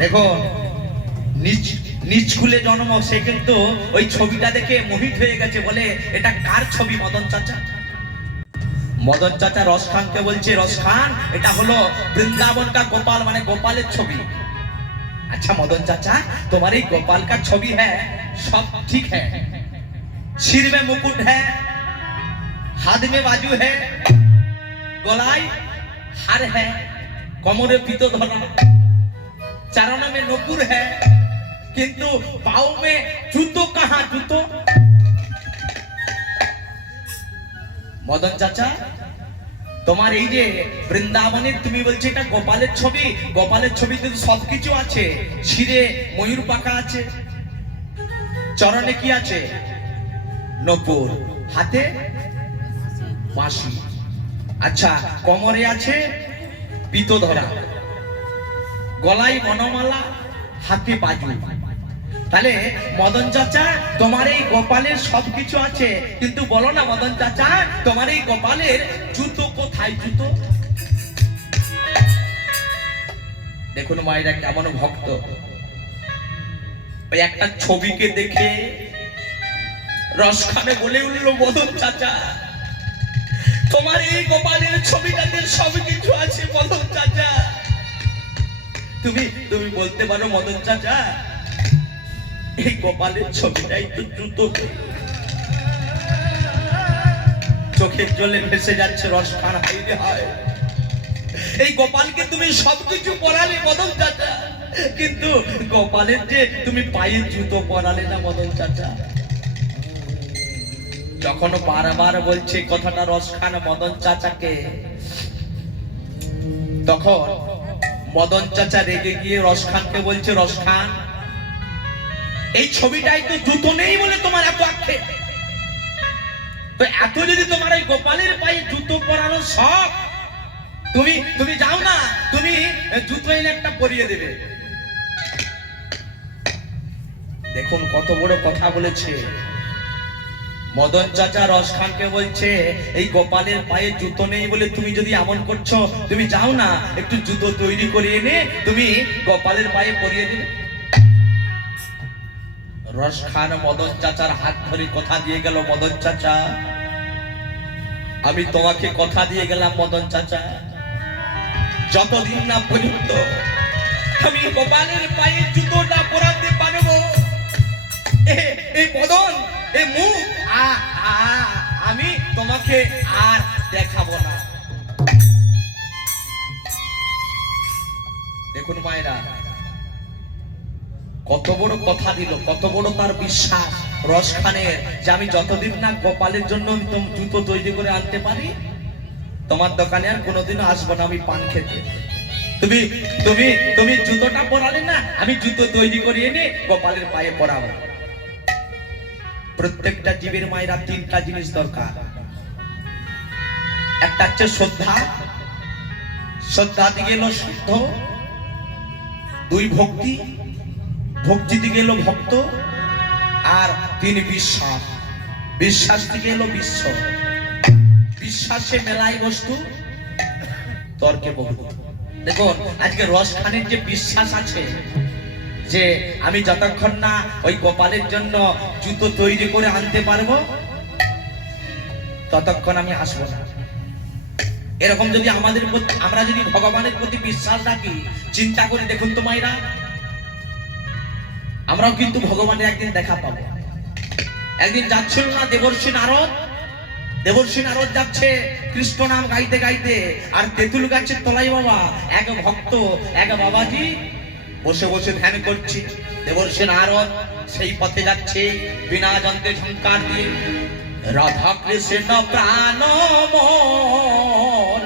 দেখো নিজ স্কুলে জন্ম, সে কিন্তু ওই ছবিটা দেখে মোহিত হয়ে গেছে, বলে এটা কার ছবি? মদন চাচা। মদন চাচা রস খানকে বলছে, রস খান এটা হলো বৃন্দাবন কা গোপাল, মানে গোপালের ছবি। अच्छा मदन चाचा, तुम्हारी गोपाल का छवि है, सब ठीक है, सिर में मुकुट है, हाथ में बाजू है, गलाय हार है, कमरे पीतो धरा, चरणों में नूपुर है, किंतु पाँव में जूतो कहाँ? जूतो। मदन चाचा তোমার এই যে বৃন্দাবনে তুমি বলছো এটা গোপালের ছবি, গোপালের ছবিতে তো সবকিছু আছে, শিরে ময়ূর পাখা আছে, চরণে কি আছে? নূপুর, হাতে বাঁশি, আচ্ছা কোমরে আছে পিতো ধরা, গলায় বনমালা, হাতে বাজু। তাহলে মদন চাচা তোমার এই গোপালের সবকিছু আছে, কিন্তু বলো না মদন চাচা তোমার এই গোপালের জুতো কোথায়? জুতো। দেখুন মায়েরা কেমন ভক্ত, ওই একটা ছবিকে দেখে রসখানে বলে উঠলো, মদন চাচা তোমার এই গোপালের ছবিটাতে সবকিছু আছে মদন চাচা। তুমি বলতে পারো মদন চাচা এই গোপালের ছবিটাই তো জুতো। চোখের জলে ভেসে যাচ্ছে রস খান, হাইরে হয় এই গোপালকে তুমি সবকিছু পরালে মদন চাচা, কিন্তু গোপালের যে তুমি পায়ে জুতো পরালে না মদন চাচা। যখন বারবার বলছে কথাটা রস খান মদন চাচাকে, তখন মদন চাচা রেগে গিয়ে রস খানকে বলছে, রস খান এই ছবিটাই তো জুতো নেই বলে তোমার এত আক্ষেপ, তো এত যদি তোমার এই গোপালের পায়ে জুতো পরানো শখ, তুমি যাও না, তুমি জুতো এনে একটা পরিয়ে দেবে। দেখুন কত বড় কথা বলেছে মদন চাচা রস খানকে বলছে, এই গোপালের পায়ে জুতো নেই বলে তুমি যদি এমন করছো, তুমি যাও না একটু জুতো তৈরি করে এনে তুমি গোপালের পায়ে পরিয়ে দেবে। রস খান মদন চাচার হাত ধরে কথা দিয়ে গেল, মদন চাচা আমি তোমাকে কথা দিয়ে গেলাম মদন চাচা, যতদিন না পর্যন্ত আমি গোপালের পায়ে জুতোটা পরাতে পারবো, এই মদন এই মুখ আমি তোমাকে আর দেখাবো না। দেখুন মায়েরা কত বড় কথা দিল, কত বড় তার বিশ্বাস রস খানের, যে আমি যতদিন না গোপালের জন্য জুতো তৈরি করে আনতে পারি, তোমার দোকানে আর কোনোদিনও আসবো না আমি পান খেতে। তুমি জুতোটা পরালে না, আমি জুতো তৈরি করে এনে গোপালের পায়ে পরাবো। প্রত্যেকটা জীবের মায়েরা তিনটা জিনিস দরকার, একটা হচ্ছে শ্রদ্ধা, শ্রদ্ধা দিকে এলো শুদ্ধ, দুই ভক্তি, ভক্তি দিকে এলো ভক্ত, আর তিন বিশ্বাস, বিশ্বাস দিকে এলো বিশ্ব। বিশ্বাসে মেলাই বস্তু, তর্কে বহু। দেখুন আজকে রস খানের যে বিশ্বাস আছে, যে আমি যতক্ষণ না ওই গোপালের জন্য জুতো তৈরি করে আনতে পারবো ততক্ষণ আমি আসবো না। এরকম যদি আমাদের প্রতি, আমরা যদি ভগবানের প্রতি বিশ্বাস রাখি, চিন্তা করে দেখুন তো মায়েরা, আমরাও কিন্তু ভগবানের একদিন দেখা পাবো। একদিন যাচ্ছিল না দেবর্ষী নারদ, দেবর্ষী নারদ যাচ্ছে কৃষ্ণ নাম গাইতে গাইতে, আর তেঁতুল গাছের তলায় বাবা এক ভক্ত, এক বাবাজি বসে বসে ধ্যান করছে। দেবর্ষী নারদ সেই পথে যাচ্ছে বিনা যন্ত্রে ঝংকার দিয়ে, রাধা কৃষ্ণ প্রাণ মোর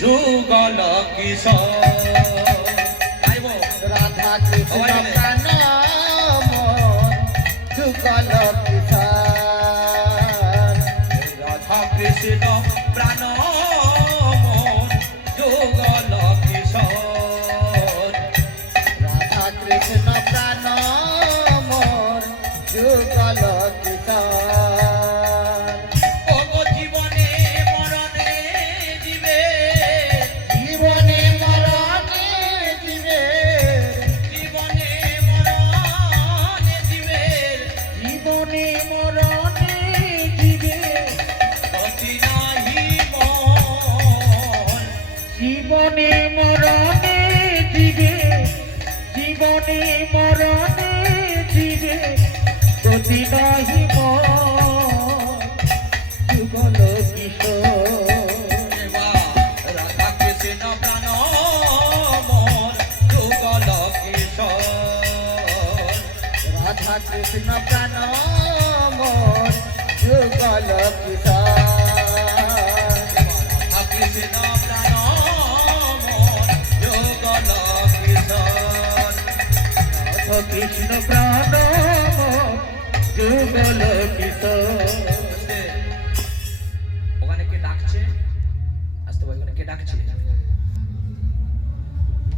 যুগল কিশোর, রাধা কৃষ্ণ প্রাণ মোর যুগল কিশোর, রাধা কৃষ্ণ প্রাণ মোর যুগল কিশোর, রাধা কৃষ্ণ প্রাণ মোর যুগল কিশোর। জীবনে মরণে দিবে, জীবনে মরণে দিবে, জননী মরণে দিবে গতি নাহি যুগল কিশোর রাধা কৃষ্ণ প্রাণ মোর যুগল কিশোর রাধা কৃষ্ণ প্রাণ মোর যুগল কিশোর রাধা কৃষ্ণ প্রাণ মোর যুগল কিশোর রাধা কৃষ্ণ প্রাণ মোর যুগল কিশোর ওখানে কে ডাকছে আসতে ভাই ওখানে কে ডাকছে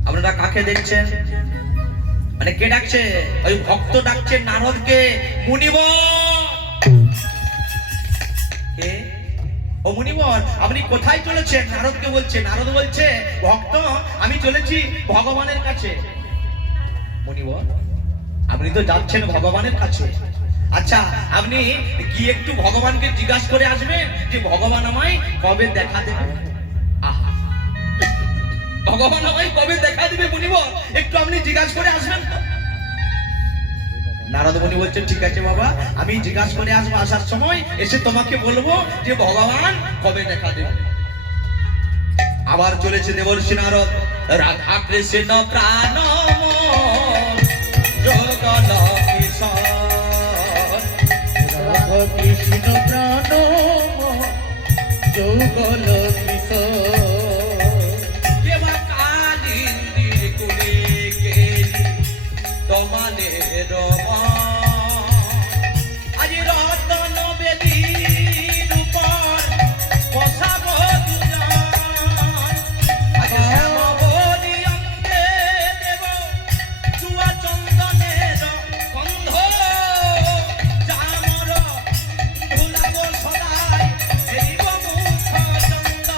আপনারা কাকে দেখছেন মানে কে ডাকছে ওই ভক্ত ডাকছে নারদকে মুনিবর কে ও মুনিবর আপনি কোথায় চলেছেন নারদকে বলছে নারদ বলছে ভক্ত আমি চলেছি ভগবানের কাছে মুনিবর আপনি তো যাচ্ছেন ভগবানের কাছে আচ্ছা আপনি গিয়ে একটু ভগবানকে জিজ্ঞাসা করে আসবেন যে ভগবান আমায় কবে দেখা দেবে আহা ভগবান আমায় কবে দেখা দিবে মুনিবর একটু আপনি জিজ্ঞাসা করে আসবেন তো নারদ মুনি বলছেন ঠিক আছে বাবা আমি জিজ্ঞাসা করে আসবো আসার সময় এসে তোমাকে বলবো যে ভগবান কবে দেখা দেবে আবার চলেছে দেবর্ষি নারদ রাধা কৃষ্ণ প্রাণ মোর যুগল কিশোর রাধা কৃষ্ণ প্রাণ যুগল কিশোর কেবা কালিন্দির কুলে কেলি তোমানে রমা আজ রতন বেদির উপর বসাবো দুজন আজ শ্যাম বলি অঙ্গে দেব চুয়া চন্দনের গন্ধ চামর ধুলাবো সদাই এরিব মুখ চন্দ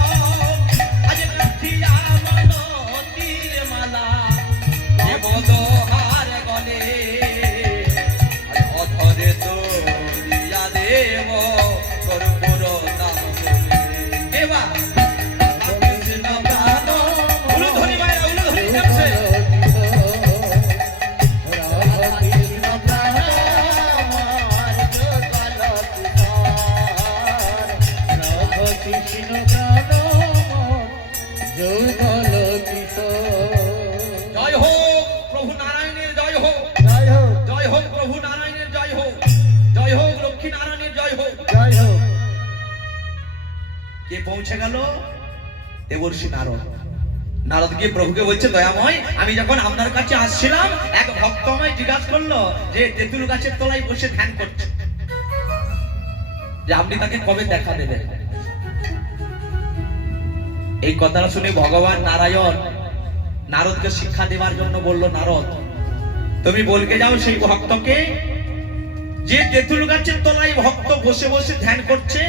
আজ কাঠিয়া মনতির মালা দেব দোহার গলে আজ অধরে তোরিয়া দেব কর্পূর নাম বলে দেবা কৃষ্ণ প্রাণ উলুধ্বনি মায়েরা উলুধ্বনি দেবছে রাধা কৃষ্ণ প্রাণ যুগল কিশোর রাধা কৃষ্ণ প্রাণ যুগল কিশোর জয় হোক প্রভু নারায়ণের জয় হোক জয় হোক জয় হোক প্রভু নারায়ণের জয় হোক জয় হোক লক্ষ্মী নারায়ণের জয় হোক জয় হোক কে পৌঁছে গেল দেবর্ষি নারদ নারদ গিয়ে প্রভুকে বলছে দয়াময় আমি যখন আপনার কাছে আসছিলাম এক ভক্ত আমায় জিজ্ঞাসা করলো যে তেঁতুল গাছের তলায় বসে ধ্যান করছে যে আপনি তাকে কবে দেখা দেবেন এই কথাটা শুনে ভগবান নারায়ণ নারদকে শিক্ষা দেওয়ার জন্য বলল নারদ তুমি বলকে যাও সেই ভক্তকে যে তেঁতুল গাছের তলায় ভক্ত বসে বসে ধ্যান করছে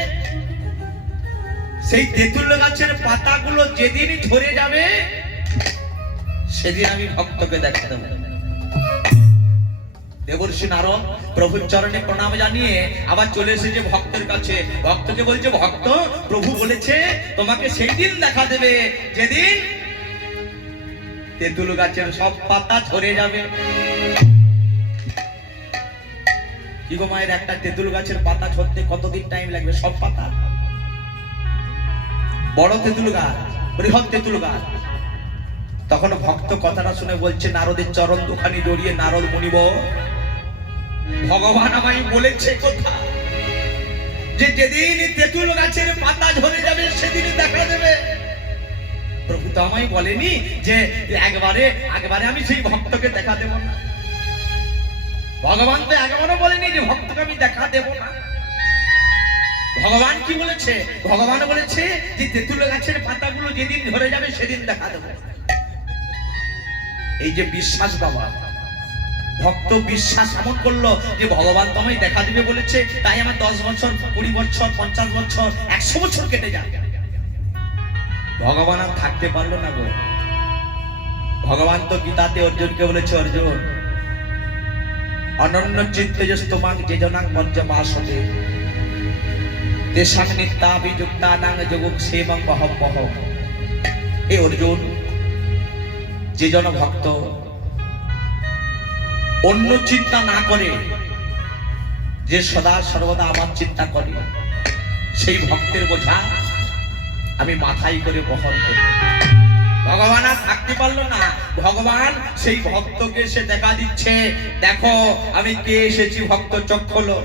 সেই তেঁতুল গাছের পাতাগুলো যেদিন ঝরে যাবে সেদিন আমি ভক্তকে দেখা দেব দেবর্ষি নারদ প্রভুর চরণে প্রণাম জানিয়ে আবার চলে এসেছে ভক্তের কাছে ভক্তকে বলছে ভক্ত প্রভু বলেছে তোমাকে সেই দিন দেখা দেবে যেদিন তেঁতুল গাছের সব পাতা ঝরে যাবে কি গো মায়ের একটা তেঁতুল গাছের পাতা ঝরতে কতদিন টাইম লাগবে সব পাতা বড় তেঁতুল গাছ বৃহৎ তেঁতুল গাছ তখন ভক্ত কথাটা শুনে বলছে নারদের চরণ দুখানি জড়িয়ে নারদ মুনিব ভগবান আমায় বলেছে কথা যে যেদিন তেঁতুল গাছের পাতা ঝরে যাবে সেদিন দেখা দেবে প্রভু তো আমায় বলেনি যে একবারে আমি সেই ভক্তকে দেখা দেব না ভগবান তো একবারও বলেনি যে ভক্তকে আমি দেখা দেব না ভগবান কি বলেছে ভগবান বলেছে যে তেঁতুল গাছের পাতাগুলো যেদিন ঝরে যাবে সেদিন দেখা দেব এই যে বিশ্বাস বাবা ভক্ত বিশ্বাস এমন করলো যে ভগবান তো আমায় দেখা দিবে বলেছে তাই আমার 10 বছর 20 বছর 50 বছর 100 বছর কেটে যায় ভগবান আর থাকতে পারলো না গো ভগবান তো গীতাতে অর্জুনকে বলেছে অর্জুন অনন্য চিত্তে যস্তমাং যেজনাং পঞ্চমাসতে তেষাং নিত্যাভিযুক্তানাং যোগক্ষেমং বহব্বহঃ হে অর্জুন যে জন ভক্ত অন্য চিন্তা না করে যে সদা সর্বদা আমার চিন্তা করে, সেই ভক্তের বোঝা আমি মাথায় করে বহন করি। ভগবান আর থাকতে পারলো না, ভগবান সেই ভক্তকে এসে দেখা দিচ্ছে, দেখো আমি কে এসেছি। ভক্ত চোখ খোলো।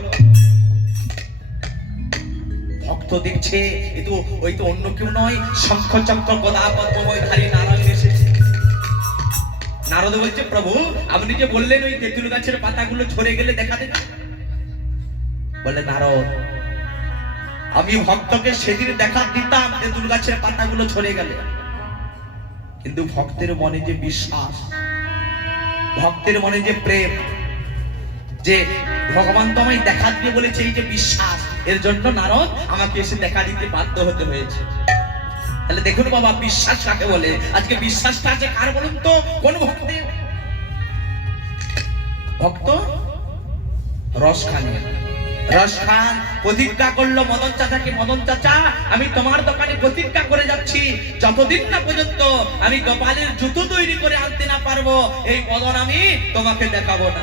ভক্ত দেখছে এ তো ওই তো অন্য কেউ নয়, শঙ্খ চক্র গদা পদ্মময়ধারী নারায়ণ এসেছে। নারদ বলছে, প্রভু আপনি যে বললেন ওই তেঁতুল গাছের পাতাগুলো ঝরে গেলে দেখা দেবে। বলে, নারদ আমি ভক্তকে সেদিন দেখা দিতাম তেঁতুল গাছের পাতাগুলো ঝরে গেলে, কিন্তু ভক্তের মনে যে বিশ্বাস, ভক্তের মনে যে প্রেম, যে ভগবান তো আমায় দেখা দিয়ে বলেছে, এই যে বিশ্বাস, এর জন্য নারদ আমাকে এসে দেখা দিতে বাধ্য হতে হয়েছে। তাহলে দেখুন বাবা, বিশ্বাস কাকে বলে? আজকে বিশ্বাসটা আছে কার বলুন তো? কোন ভক্তে? ভক্ত রস খান। রস খান প্রতিজ্ঞা করলো মদন চাচাকে, মদন চাচা আমি তোমার দোকানে প্রতিজ্ঞা করে যাচ্ছি, যতদিন না পর্যন্ত আমি গোপালের জুতো তৈরি করে আনতে না পারবো, এই মদন আমি তোমাকে দেখাবো না।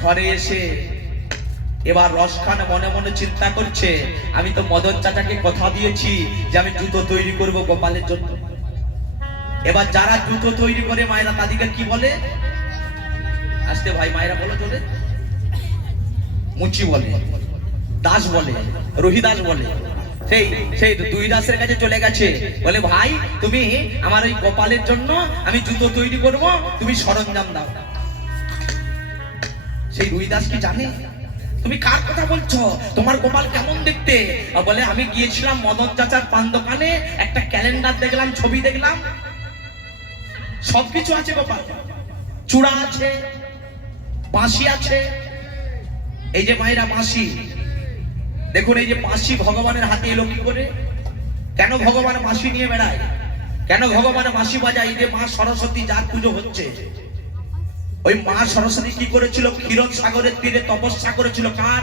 ঘরে এসে এবার রস খান মনে মনে চিন্তা করছে, আমি তো মদন চাচাকে কথা দিয়েছি যে আমি জুতো তৈরি করব গোপালের জন্য। এবার যারা জুতো তৈরি করে মায়েরা তাদেরকে কি বলে? আসতে ভাই, মায়েরা বলো চলে, মুচি বলে, দাস বলে, রোহিদাস বলে। সেই সেই দুই দাসের কাছে চলে গেছে, বলে ভাই তুমি আমার ওই গোপালের জন্য আমি জুতো তৈরি করব, তুমি সরঞ্জাম দাও। সেই দুই দাস কি জানে তুমি কার কথা বলছো? তোমার গোপাল কেমন দেখতে? বলে, আমি গিয়েছিলাম মদন চাচার পান দোকানে, একটা ক্যালেন্ডার দেখলাম, ছবি দেখলাম, সবকিছু আছে গোপাল, চূড়া আছে, বাঁশি আছে। এই যে মায়েরা বাঁশি দেখুন, এই যে বাঁশি ভগবানের হাতে এলো কি করে? কেন ভগবান বাঁশি নিয়ে বেড়ায়? কেন ভগবান বাঁশি বাজায়? এই যে মা সরস্বতী যার পুজো হচ্ছে, ওই মা সরস্বতী কি করেছিল? ক্ষীরদ সাগরের তীরে তপস্যা করেছিল। কার?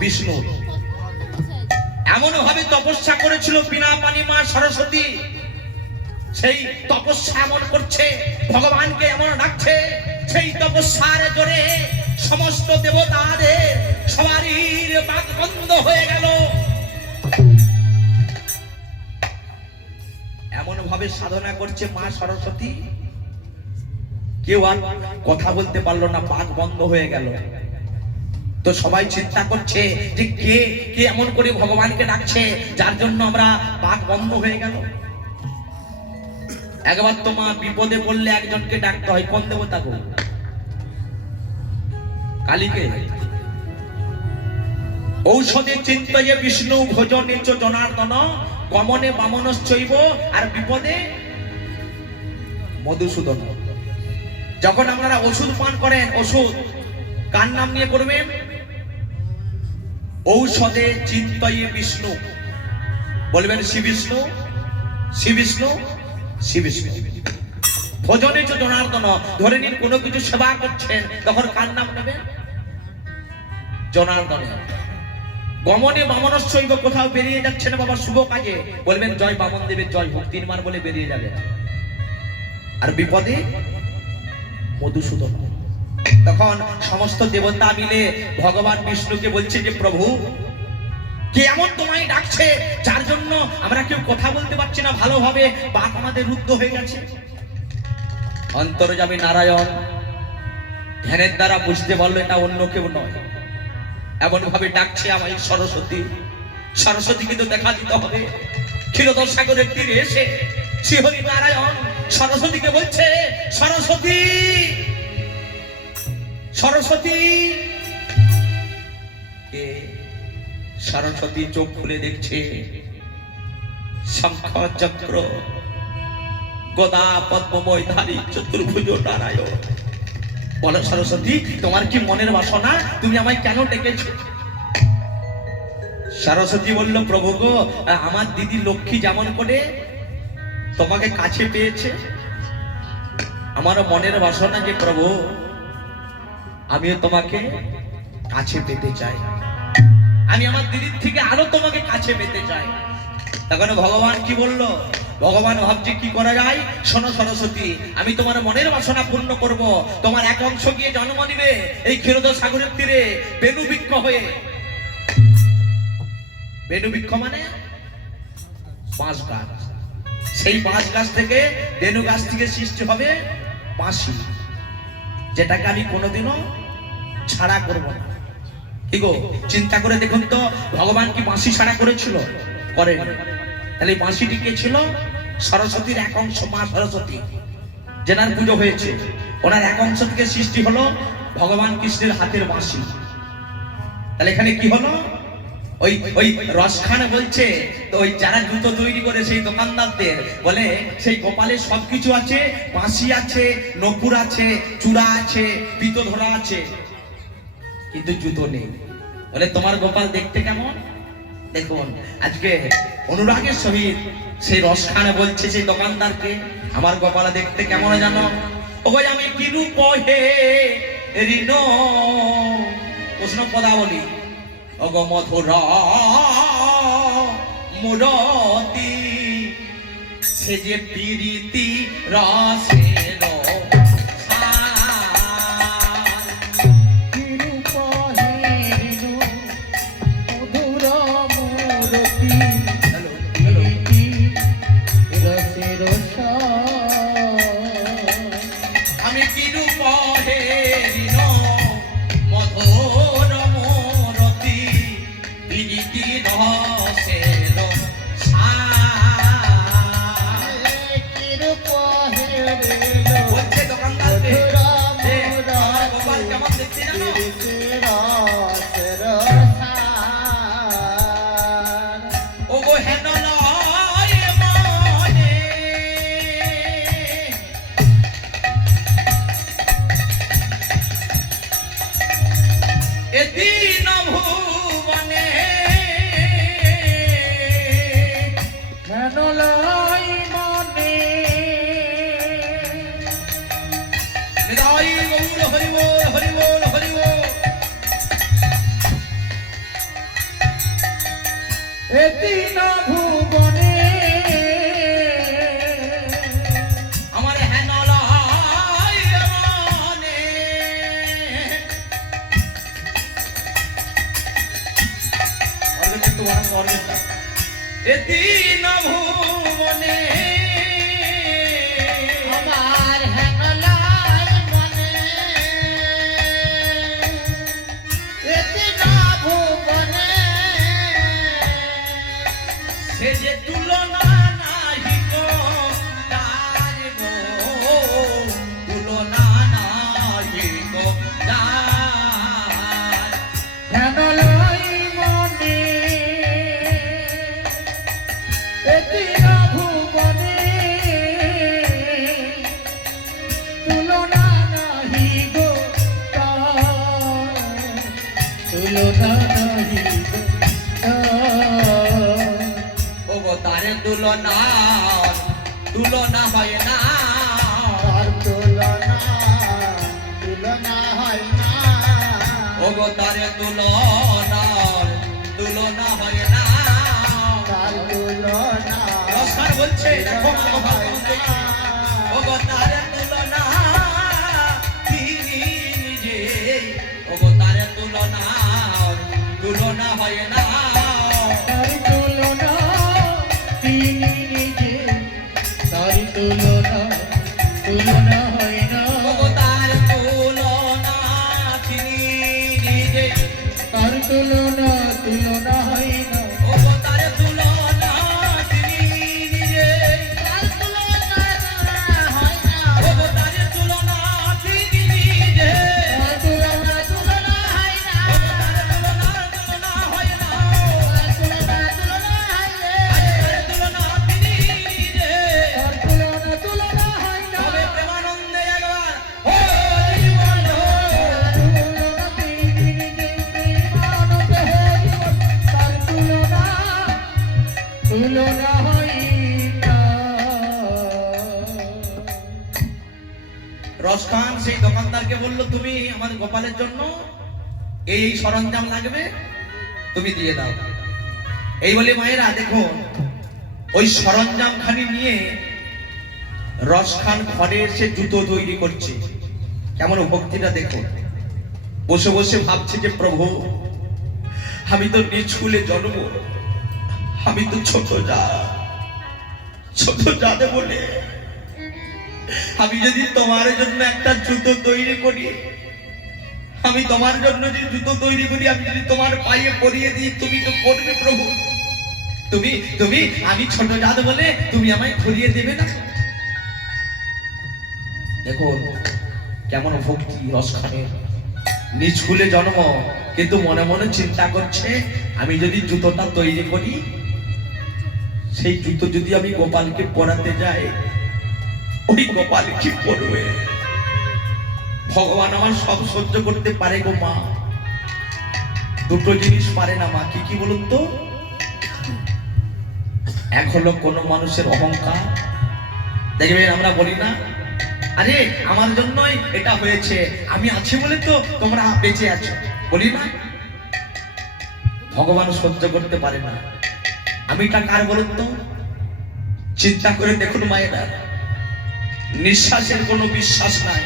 বিষ্ণু। এমন ভাবে তপস্যা করেছিল বিনা পানি মা সরস্বতী, সেই তপস্যা এমন করছে, ভগবানকে এমন ডাকছে, সেই তপস্যার জোরে সমস্ত দেবতাদের সবারই বাক বন্ধ হয়ে গেল। এমন ভাবে সাধনা করছে মা সরস্বতী, কেউ আর কথা বলতে পারলো না, বাক বন্ধ হয়ে গেল। তো সবাই চিন্তা করছে যে কে কে এমন করে ভগবানকে ডাকছে যার জন্য আমরা বাক বন্ধ হয়ে গেল। একবার তো মা বিপদে পড়লে একজনকে ডাকতে হয়, কোন দেবতা গো? কালীকে। ঔষধে চিন্তয়ে বিষ্ণু, ভোজনে চ জনার্দন, গমনে বামনশ্চৈব, আর বিপদে মধুসূদন। যখন আপনারা ওষুধ পান করেন, ওষুধ কার নাম নিয়ে করবেন? ঔষধে চিন্তয়ে বিষ্ণু, বলবেন শ্রী বিষ্ণু, শ্রী বিষ্ণু, শ্রী বিষ্ণু। ভোজনে চ জনার্দন, ধরে নিন কোনো কিছু সেবা করছেন, তখন কার নাম নেবেন? জনার্দন। গমনে বামনশ্চৈব, কোথাও বেরিয়ে যাচ্ছেন বাবা শুভ কাজে, বলবেন জয় বামন দেবের জয়, মুক্তির মার বলে বেরিয়ে যাবে। আর বিপদে মধুসূদন। তখন সমস্ত দেবতা মিলে ভগবান বিষ্ণুকে বলছে যে প্রভু কে এমন তোমায় ডাকছে যার জন্য আমরা কেউ কথা বলতে পারছি না ভালোভাবে, বাক আমাদের রুদ্ধ হয়ে গেছে। অন্তর্যামী নারায়ণ ধ্যানের দ্বারা বুঝতে পারলো এটা অন্য কেউ নয়, এমন ভাবে ডাকছে আমায় সরস্বতী। সরস্বতী কিন্তু দেখা দিতে হবে। ক্ষীরদ সাগরের তীরে এসে শ্রীহরি নারায়ণ সরস্বতীকে বলছে, সরস্বতী, সরস্বতী। কে? সরস্বতী চোখ খুলে দেখছে শঙ্খ চক্র গদা পদ্মময়ধারী চতুর্ভুজ নারায়ণ। বলো সরস্বতী, তোমার কি মনের বাসনা? তুমি আমায় কেন ডেকেছো? সরস্বতী বলল, প্রভু গো, আমার দিদি লক্ষ্মী যেমন করে তোমাকে কাছে পেয়েছে, আমারও মনের বাসনা যে প্রভু আমিও তোমাকে কাছে পেতে চাই, আমি আমার দিদির থেকে আরো তোমাকে কাছে পেতে চাই। তখন ভগবান কি বলল? ভগবান ভাবছে কি করা যায়। শোনো সরস্বতী, আমি তোমার মনের বাসনা পূর্ণ করব। তোমার এক অংশ গিয়ে জন্ম নিবে এই ক্ষীরোদ সাগরের তীরে বেণুবৃক্ষ হয়ে। বেণুবৃক্ষ মানে বাঁশ গাছ। সেই বাঁশ গাছ থেকে বেণু গাছ থেকে সৃষ্টি হবে বাঁশি, যেটাকে আমি কোনোদিনও ছাড়া করব না। কি গো, চিন্তা করে দেখুন তো, ভগবান কি বাঁশি ছাড়া করেছিল? করেনি। তাহলে বাঁশিটি কে ছিল? সরস্বতীর এক অংশ, মা সরস্বতী যেনার পুজো হয়েছে, ওনার এক অংশ থেকে সৃষ্টি হলো ভগবান কৃষ্ণের হাতের বাঁশি। তাহলে এখানে কি হলো? ওই ওই রসখান বলছে, তো ওই যারা জুতো তৈরি করে সেই দোকানদারদের বলে সেই গোপালের সবকিছু আছে, বাঁশি আছে, নপুর আছে, চূড়া আছে, পিতো ধরা আছে, কিন্তু জুতো নেই। বলে তোমার গোপাল দেখতে কেমন? দেখুন আজকে অনুরাগের সহিত সেই রসখানে বলছে সেই দোকানদারকে, আমার গোপাল দেখতে কেমন জানো? ওই আমি কি রূপ হে ঋণ প্রশ্ন পদাবলী, অগ মধুরা মুরতি সে যে প্রীতি রসের তুলনা তুলনা হয় না, তার তুলনা তুলনা হয় না, ওগো তার তুলনা তুলনা হয় না, তার তুলনা রসখান বলছে দেখো ওগো তার তুলনা তিনি নিজে, ওগো তার তুলনা তুলনা হয় না, তার তুলনা তিনি নিজে, তার তুলনা তুলনা হয় না, ওগো তার তুলনা তিনি নিজে, তার তুলনা তুলনা হয় না, ওগো তার তুলনা তিনি নিজে, তার তুলনা হয় না, ওগো তার তুলনা তিনি নিজে, তার তুলনা তুলনা হয় না, তুলনা হয় না, তার তুলনা তুলনা হয় না, তার তুলনা তিনি নিজে, তার তুলনা তুলনা হয় না, তবে প্রেমানন্দে একবার হরি বল, তুলনা তিনি নিজে প্রেমানন্দে হরিবল, তার তুলনা তুলনা হয় না। রসখান সেই দোকানদারকে বললো তুমি আমার গোপালের জন্য এই সরঞ্জাম লাগবে, তুমি দিয়ে দাও। এই বলে মায়েরা দেখুন ওই সরঞ্জাম খানি নিয়ে রসখান ঘরে এসে জুতো তৈরি করছে। কেমন ভক্তিটা দেখো, বসে বসে ভাবছে যে প্রভু আমি তো নিজ কুলে জন্ম, আমি তো ছোট জাতে বলে আমি যদি তোমার জন্য একটা জুতো তৈরি করি, আমি তোমার জন্য যে জুতো তৈরি করি, আমি যদি তোমার পায়ে পরিয়ে দিই, তুমি তো করবে প্রভু। তুমি তুমি আমি ছোট জাত বলে তুমি আমায় ধরিয়ে দেবে না? দেখো কেমন ভক্তি রসখানের। নিজ কুলে জন্ম, কিন্তু মনে মনে চিন্তা করছে আমি যদি জুতোটা তৈরি করি, সেই জুতো যদি আমি গোপালকে পরাতে যাই, ওই গোপাল কি পরবে? ভগবান আমার সব সহ্য করতে পারে গো মা, দুটো জিনিস পারে না মা। কি কি বলুন তো? এক হলো কোন মানুষের অহংকার। দেখবেন আমরা বলি না, আরে আমার জন্যই এটা হয়েছে, আমি আছি বলে তো তোমরা বেঁচে আছো, বলি না? ভগবান সহ্য করতে পারে না। আমিটা কার বলুন তো? চিন্তা করে দেখুন মায়েরা, নিঃশ্বাসের কোনো বিশ্বাস নাই।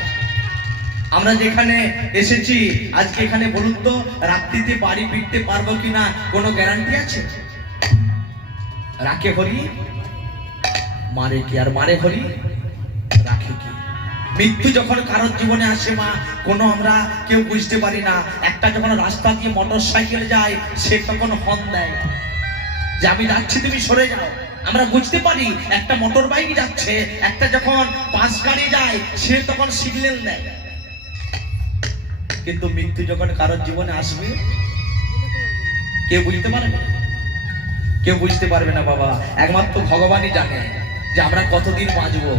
আমরা যেখানে এসেছি আজকে, এখানে বলুন তো রাত্রিতে বাড়ি ফিরতে পারবো কিনা কোনো গ্যারান্টি আছে? রাখে হরি মারে কি, আর মারে হরি রাখে কি? মৃত্যু যখন কারোর জীবনে আসে মা, কোনো আমরা কেউ বুঝতে পারি না। একটা যখন রাস্তা দিয়ে মোটর সাইকেল যায়, সে তখন হর্ন দেয় যে আমি যাচ্ছি, তুমি সরে যাও। আমরা বুঝতে পারি একটা মোটর বাইক যাচ্ছে, একটা যখন বাস গাড়ি যায়, সে তখন সিগন্যাল দেয়। কিন্তু মৃত্যু যখন কারোর জীবনে আসবে, কেউ বুঝতে পারবে না, কেউ বুঝতে পারবে না বাবা। একমাত্র ভগবানই জানে যে আমরা কতদিন বাঁচবো।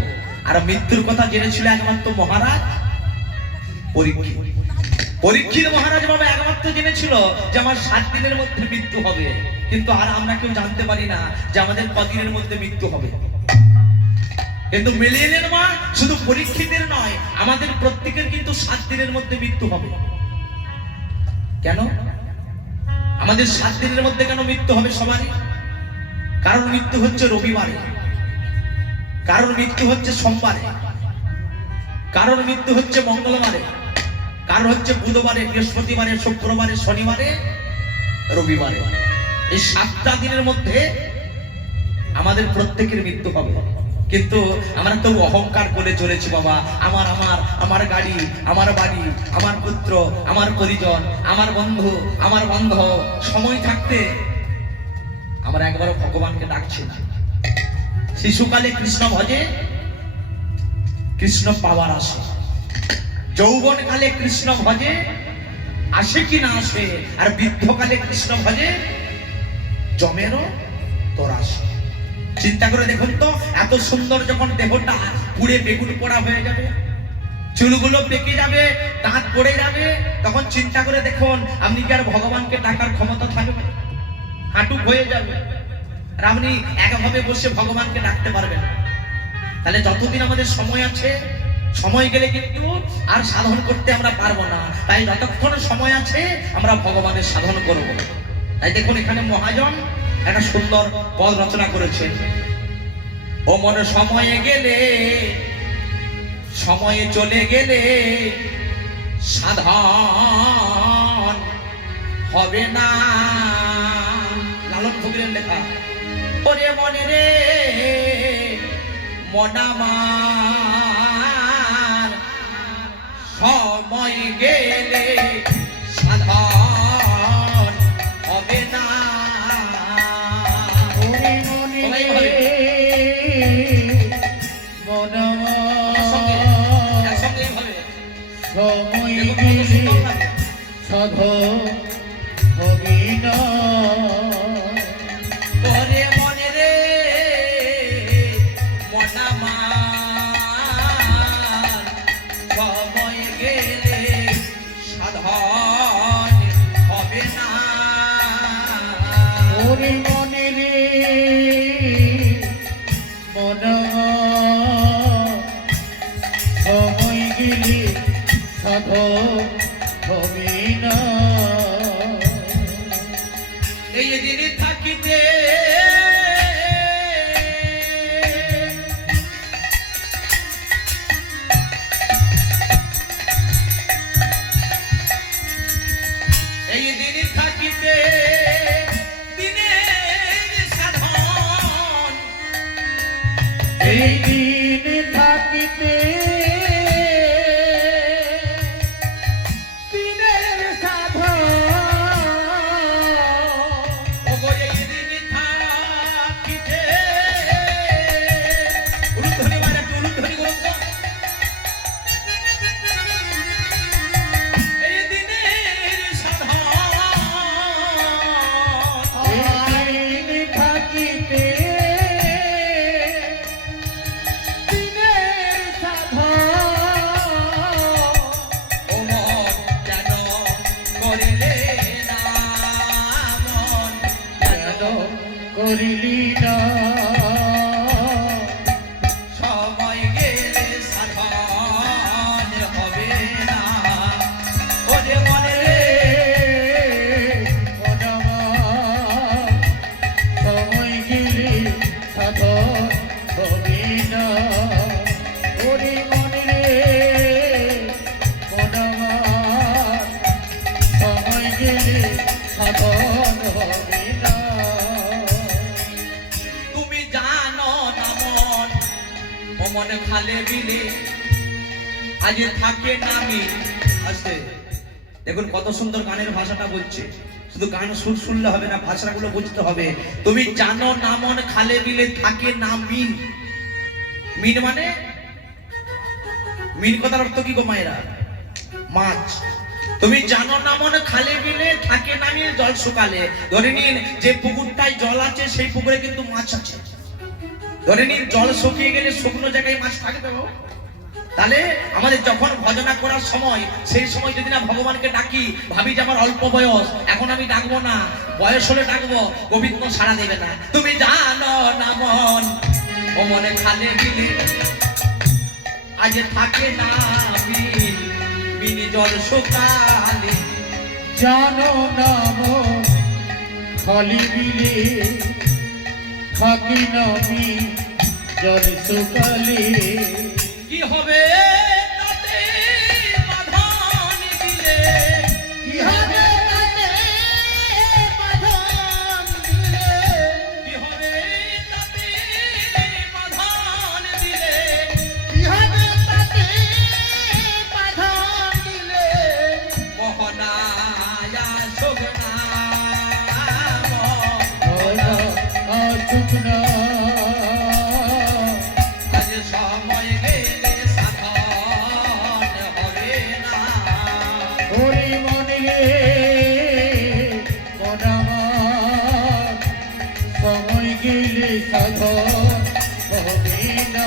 আর মৃত্যুর কথা জেনেছিল একমাত্র মহারাজ পরীক্ষিত মহারাজ বাবা একমাত্র জেনেছিল যে আমার 7 দিনের মধ্যে মৃত্যু হবে। কিন্তু আর আমরা কেউ জানতে পারি না যে আমাদের কদিনের মধ্যে মৃত্যু হবে। কিন্তু মিলিয়ে নেন মা, শুধু পরীক্ষিতের নয়, আমাদের প্রত্যেকের কিন্তু 7 দিনের মধ্যে মৃত্যু হবে। কেন আমাদের 7 দিনের মধ্যে কেন মৃত্যু হবে সবারই? কারণ মৃত্যু হচ্ছে রবিবারে, কারণ মৃত্যু হচ্ছে সোমবারে, কারণ মৃত্যু হচ্ছে মঙ্গলবারে, কারণ হচ্ছে বুধবারে, বৃহস্পতিবারে, শুক্রবারে, শনিবারে, রবিবারে। এই 7টা দিনের মধ্যে আমাদের প্রত্যেকের মৃত্যু হবে। কিন্তু আমরা তো অহংকার করে চলেছি বাবা, আমার আমার আমার গাড়ি, আমার বাড়ি, আমার পুত্র, আমার পরিজন, আমার বন্ধু, আমার বান্ধব। সময় থাকতে আমরা একবারও ভগবানকে ডাকছি না। শিশুকালে কৃষ্ণ ভজে, কৃষ্ণ পাওয়ার আসে। যৌবন কালে কৃষ্ণ ভজে, আসে কি না আসে। আর বৃদ্ধকালে কৃষ্ণ ভজে, জমেরও তোর আসে। চিন্তা করে দেখুন তো, এত সুন্দর যখন দেহটা পুড়ে বেগুন পোড়া হয়ে যাবে, চুলগুলো পেকে যাবে, দাঁত পড়ে যাবে, তখন চিন্তা করে দেখুন আপনি কি আর ভগবানকে ডাকার ক্ষমতা থাকবে? হাঁটু হয়ে যাবে, আর আপনি একভাবে বসে ভগবানকে ডাকতে পারবেন। তাহলে যতদিন আমাদের সময় আছে, সময় গেলে কিন্তু আর সাধন করতে আমরা পারবো না। তাই যতক্ষণ সময় আছে আমরা ভগবানের সাধন করব। তাই দেখুন এখানে মহাজন একটা সুন্দর পদ রচনা করেছেন। ও মনে সময়ে গেলে, সময়ে চলে গেলে সাধন হবে না। লালন ফকিরের লেখা। ওরে মনে রে মন আমার, সময় গেলে সাধন হবে না। ওরে মনে রে মন আমার, সময় গেলে সাধন হবে না। ওরে মনে রে মন আমার, সময় গেলে সাধন হবে না। ওরে মনে রে মন সময় গেলে সাধন হবে না। এই দিন থাকিতে এই দিন থাকিতে দিনের সাধন ওগো এই দিন থাকিতে উলুধ্বনি মারা একটু উলুধ্বনি করুন তো। এই দিনের সাধন এই দিন থাকিতে দিনের সাধন ও মন কেন করিলে না মন কেন করিলি না সময় গেলে সাধন হবে না ওরে মনে রে সময় গেলে সাধন হবে না ওরে মনে রে সময় গেলে সাধন হবে না তুমি জানো না মন ও মনে খালে বিলে আজ থাকে নামি আসতে দেখুন কত সুন্দর গানের ভাষাটা বলছে শুধু গান সুর শুনলে হবে না ভাষাগুলো বুঝতে হবে তুমি জানো না মন খালে বিলে থাকে না মিন মিন মানে মিন কথার অর্থ কি গো মায়েরা মাছ তুমি জানো না মনে খালে বিলে থাকে না মিন জল শুকালে ধরে নিন যে পুকুরটায় জল আছে সেই পুকুরে কিন্তু মাছ আছে ধরে নিন জল শুকিয়ে গেলে শুকনো জায়গায় মাছ থাকবে গো তাহলে আমাদের যখন ভজনা করার সময় সেই সময় যদি না ভগবানকে ডাকি ভাবি যে আমার অল্প বয়স এখন আমি ডাকবো না বয়স হলে ডাকবো গোবিন্দ সাড়া দেবে না তুমি জানো না মন ও মনে খালে বিলে আজ থাকে না মিন মিনি জল শুকালে জানো না মন খালি বিলে থাকি নামি জল শুকালে কি হবে তাতে বাঁধন দিলে কি হবে তাতে বাঁধন দিলে? কি হবে তাতে বাঁধন দিলে কি হবে তাতে বাঁধন দিলে? মোহনায়া সুগনা ওরা আসুক না আজ সময় গেলে সাধন হবে না ওরে মনে রে মন আমার সময় গেলে সাধন হবে না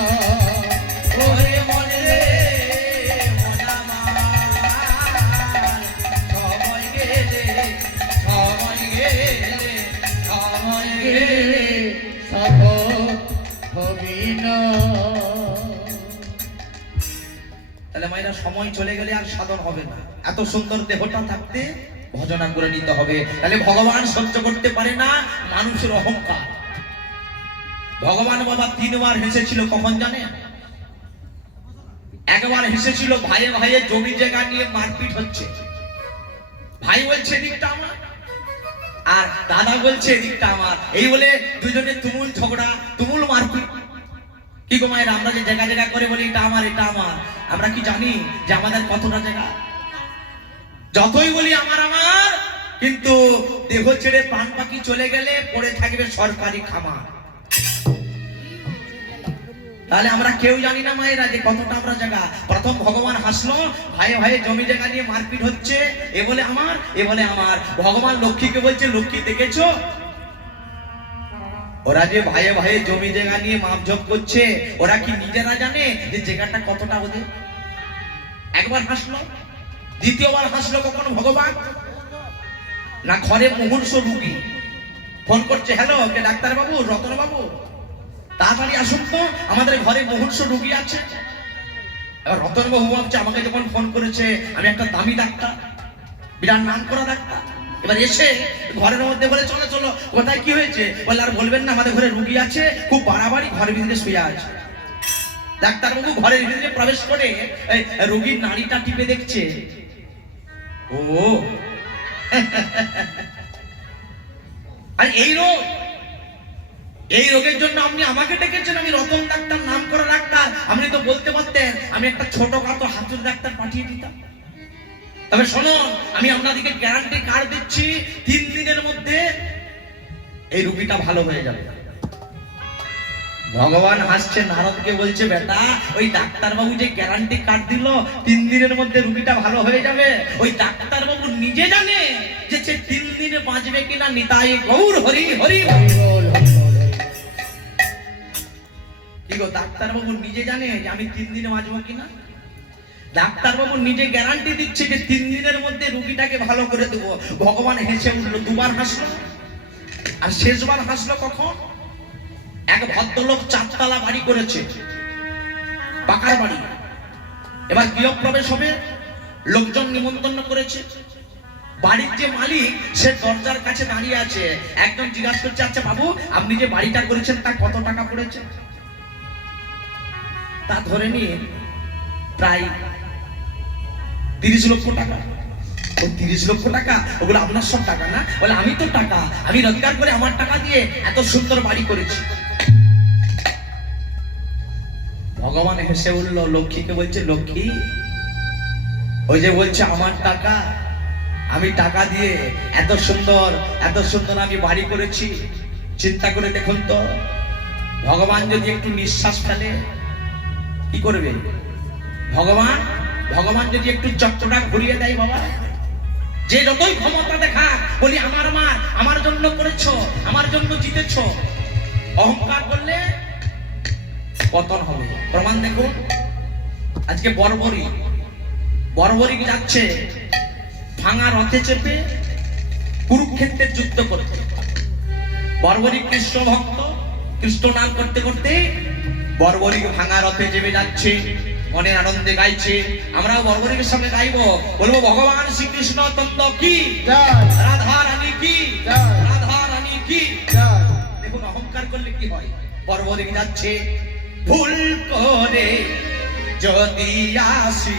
ওরে মনে রে মন আমার সময় গেলে সময় গেলে সময় গেলে গেলে সাধন হবে না তাহলে মায়েরা সময় চলে গেলে আর সাধন হবে না এত সুন্দর দেহটা থাকতে ভজনা করে নিতে হবে তাহলে ভগবান সহ্য করতে পারে না মানুষের অহংকার ভগবান বাবা তিনবার হেসেছিল কখন জানেন একবার হেসেছিল ভাইয়ে ভাইয়ে জমি জায়গা নিয়ে মারপিট হচ্ছে ভাই বলছে এদিকটা আমার আর দাদা বলছে এদিকটা আমার এই বলে দুজনে তুমুল ঝগড়া তুমুল মারপিট কি গো মায়েরা আমরা যে জায়গা জায়গা করে বলি এটা আমার আমরা কি জানি যে আমাদের কতটা জায়গা যতই বলি আমার আমার কিন্তু দেহ ছেড়ে প্রাণ পাখি চলে গেলে পড়ে থাকবে সরকারি খামার তাহলে আমরা কেউ জানি না মায়েরা যে কতটা আমরা জায়গা প্রথম ভগবান হাসলো ভাইয়ে ভাইয়ে জমি জায়গা নিয়ে মারপিট হচ্ছে এ বলে আমার এ বলে আমার ভগবান লক্ষ্মীকে বলছে লক্ষ্মী দেখেছো ওরা যে ভাইয়ে ভাইয়ে জমি জায়গা নিয়ে মাপঝোপ করছে ওরা কি নিজেরা জানে যে জায়গাটা কতটা ওদের একবার হাসলো দ্বিতীয়বার হাসলো কখন ভগবান না ঘরে মুমূর্ষু রোগী ফোন করছে হ্যালো কে ডাক্তার বাবু রতন বাবু তাড়াতাড়ি আসুন তো আমাদের ঘরে মুমূর্ষু রোগী আছে এবার রতন বাবু ভাবছে আমাকে যখন ফোন করেছে আমি একটা দামি ডাক্তার বিরাট নাম করা ডাক্তার এবার এসে ঘরের মধ্যে বলে চলো চলো কোথায় কি হয়েছে বলে আর বলবেন না আমাদের ঘরে রোগী আছে খুব বাড়াবাড়ি ঘরের ভিতরে শুয়ে আছে ডাক্তারবাবু ঘরের ভিতরে প্রবেশ করে রোগীর নাড়িটা টিপে দেখছে ও আর এই রোগের জন্য আপনি আমাকে ডেকেছেন আমি রতন ডাক্তার নাম আমি একটা ছোটখাটো হাতুড়ি ডাক্তার পাঠিয়ে দিতাম। তবে শুনুন, আমি আপনাদেরকে গ্যারান্টি কার্ড দিচ্ছি, 3 দিনের মধ্যে এই রোগীটা ভালো হয়ে যাবে। ভগবান হাসছে, নারদকে বলছে, বেটা ওই ডাক্তারবাবু যে গ্যারান্টি কার্ড দিল 3 দিনের মধ্যে রোগীটা ভালো হয়ে যাবে, ওই ডাক্তারবাবু নিজে জানে যে সে 3 দিনে বাঁচবে কিনা। নিতাই গৌর হরি হরি। কি গো, ডাক্তারবাবু নিজে জানে যে আমি 3 দিনে বাঁচবো কিনা? ডাক্তারবাবু নিজে গ্যারান্টি দিচ্ছে যে 3 দিনের মধ্যে রোগীটাকে ভালো করে দেবো। ভগবান হেসে উঠলো, দুবার হাসলো। আর শেষবার হাসলো কখন? এক ভদ্রলোক 4 তলা বাড়ি করেছে, পাকার বাড়ি। এবার গৃহপ্রবেশ হবে, লোকজন নিমন্ত্রণ করেছে। বাড়ির যে মালিক সে দরজার কাছে দাঁড়িয়ে আছে। একজন জিজ্ঞাসা করছে, আচ্ছা বাবু, আপনি যে বাড়িটা করেছেন তা কত টাকা পড়েছে? তা ধরে নিয়ে প্রায় 30 লক্ষ টাকা। ও 30 লক্ষ টাকা? ওগুলো আপনার সব টাকা না? বলে, আমি তো টাকা, আমি রোজগার করে আমার টাকা দিয়ে এত সুন্দর বাড়ি করেছি। ভগবান হেসে উঠল, লক্ষ্মীকে বলছে, লক্ষ্মী ওই যে বলছে আমার টাকা, আমি টাকা দিয়ে এত সুন্দর আমি বাড়ি করেছি। চিন্তা করে দেখুন তো, ভগবান যদি একটু নিঃশ্বাস ফেলে কি করবে? ভগবান যদি একটু চক্রটা ঘুরিয়ে দেয়, বাবা যে যতই ক্ষমতা দেখা, বলি আমার মা আমার জন্য করেছ, আমার জন্য জিতেছ, অহংকার করলে পতন হবে। প্রমাণ দেখুন, আজকে বর্বরী যাচ্ছে ভাঙা রথে চেপে কুরুক্ষেত্রের যুদ্ধ করতে। বর্বরী কৃষ্ণ ভক্ত, কৃষ্ণ নাম করতে করতে বর্বরী ভাঙা রথে চেপে যাচ্ছে, মনের আনন্দে গাইছে। আমরাও বর্বরীর সঙ্গে গাইবো, বলবো ভগবান শ্রীকৃষ্ণ তন্ত্র কি, রাধা রানী কি, রাধা রানী কি। দেখুন অহংকার করলে কি হয়। বর্বরী যাচ্ছে, ভুল করে যদি আসি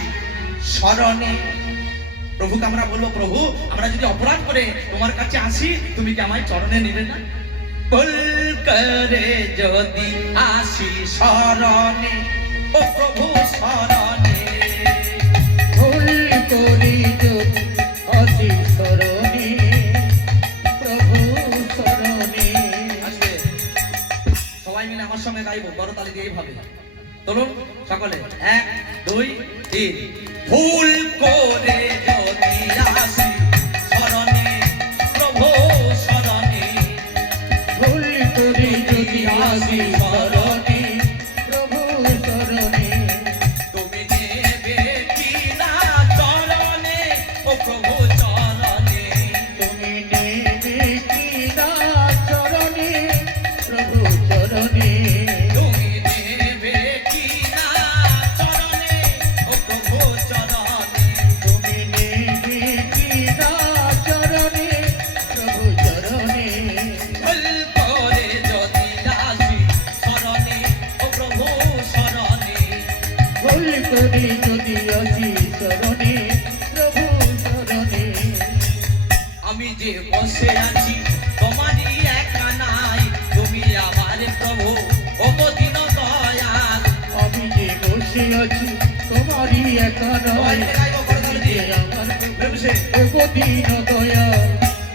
শরণে। প্রভুকে আমরা বলবো, প্রভু আমরা যদি অপরাধ করে তোমার কাছে আসি, তুমি কি আমায় চরণে নিবে না? ভুল করে যদি আসি শরণে, ও প্রভু শরণে। ভুল করি যদি আসি শরণে, প্রভু শরণে। আসবে সবাই মিলে আমার সঙ্গে গাইবো, করতালি দিয়ে ভাবে। চলুন সকলে, 1 2 3। ভুল করে যদি আসি শরণে, প্রভু শরণে। ভুল করি যদি আসি শরণে, প্রভু শরণে। তুমি নেবে কি না চরণে, ও প্রভু চরণে। তুমি নেবে কি না চরণে, প্রভু চরণে। তুমি নেবে কি না চরণে, ও প্রভু চরণে। তুমি নেবে কি না চরণে, প্রভু চরণে। ভুল করে যদি আসি শরণে, ও প্রভু শরণে। ভুল করি যদি আসি শরণে, প্রভু শরণে। আমি যে বসে আছি তোমারই একা নাই, তুমি আমার প্রভু অবদিন দয়াল। আমি যে বসে আছি তোমারই একা নয়, যে আমার অবদিন দয়াল।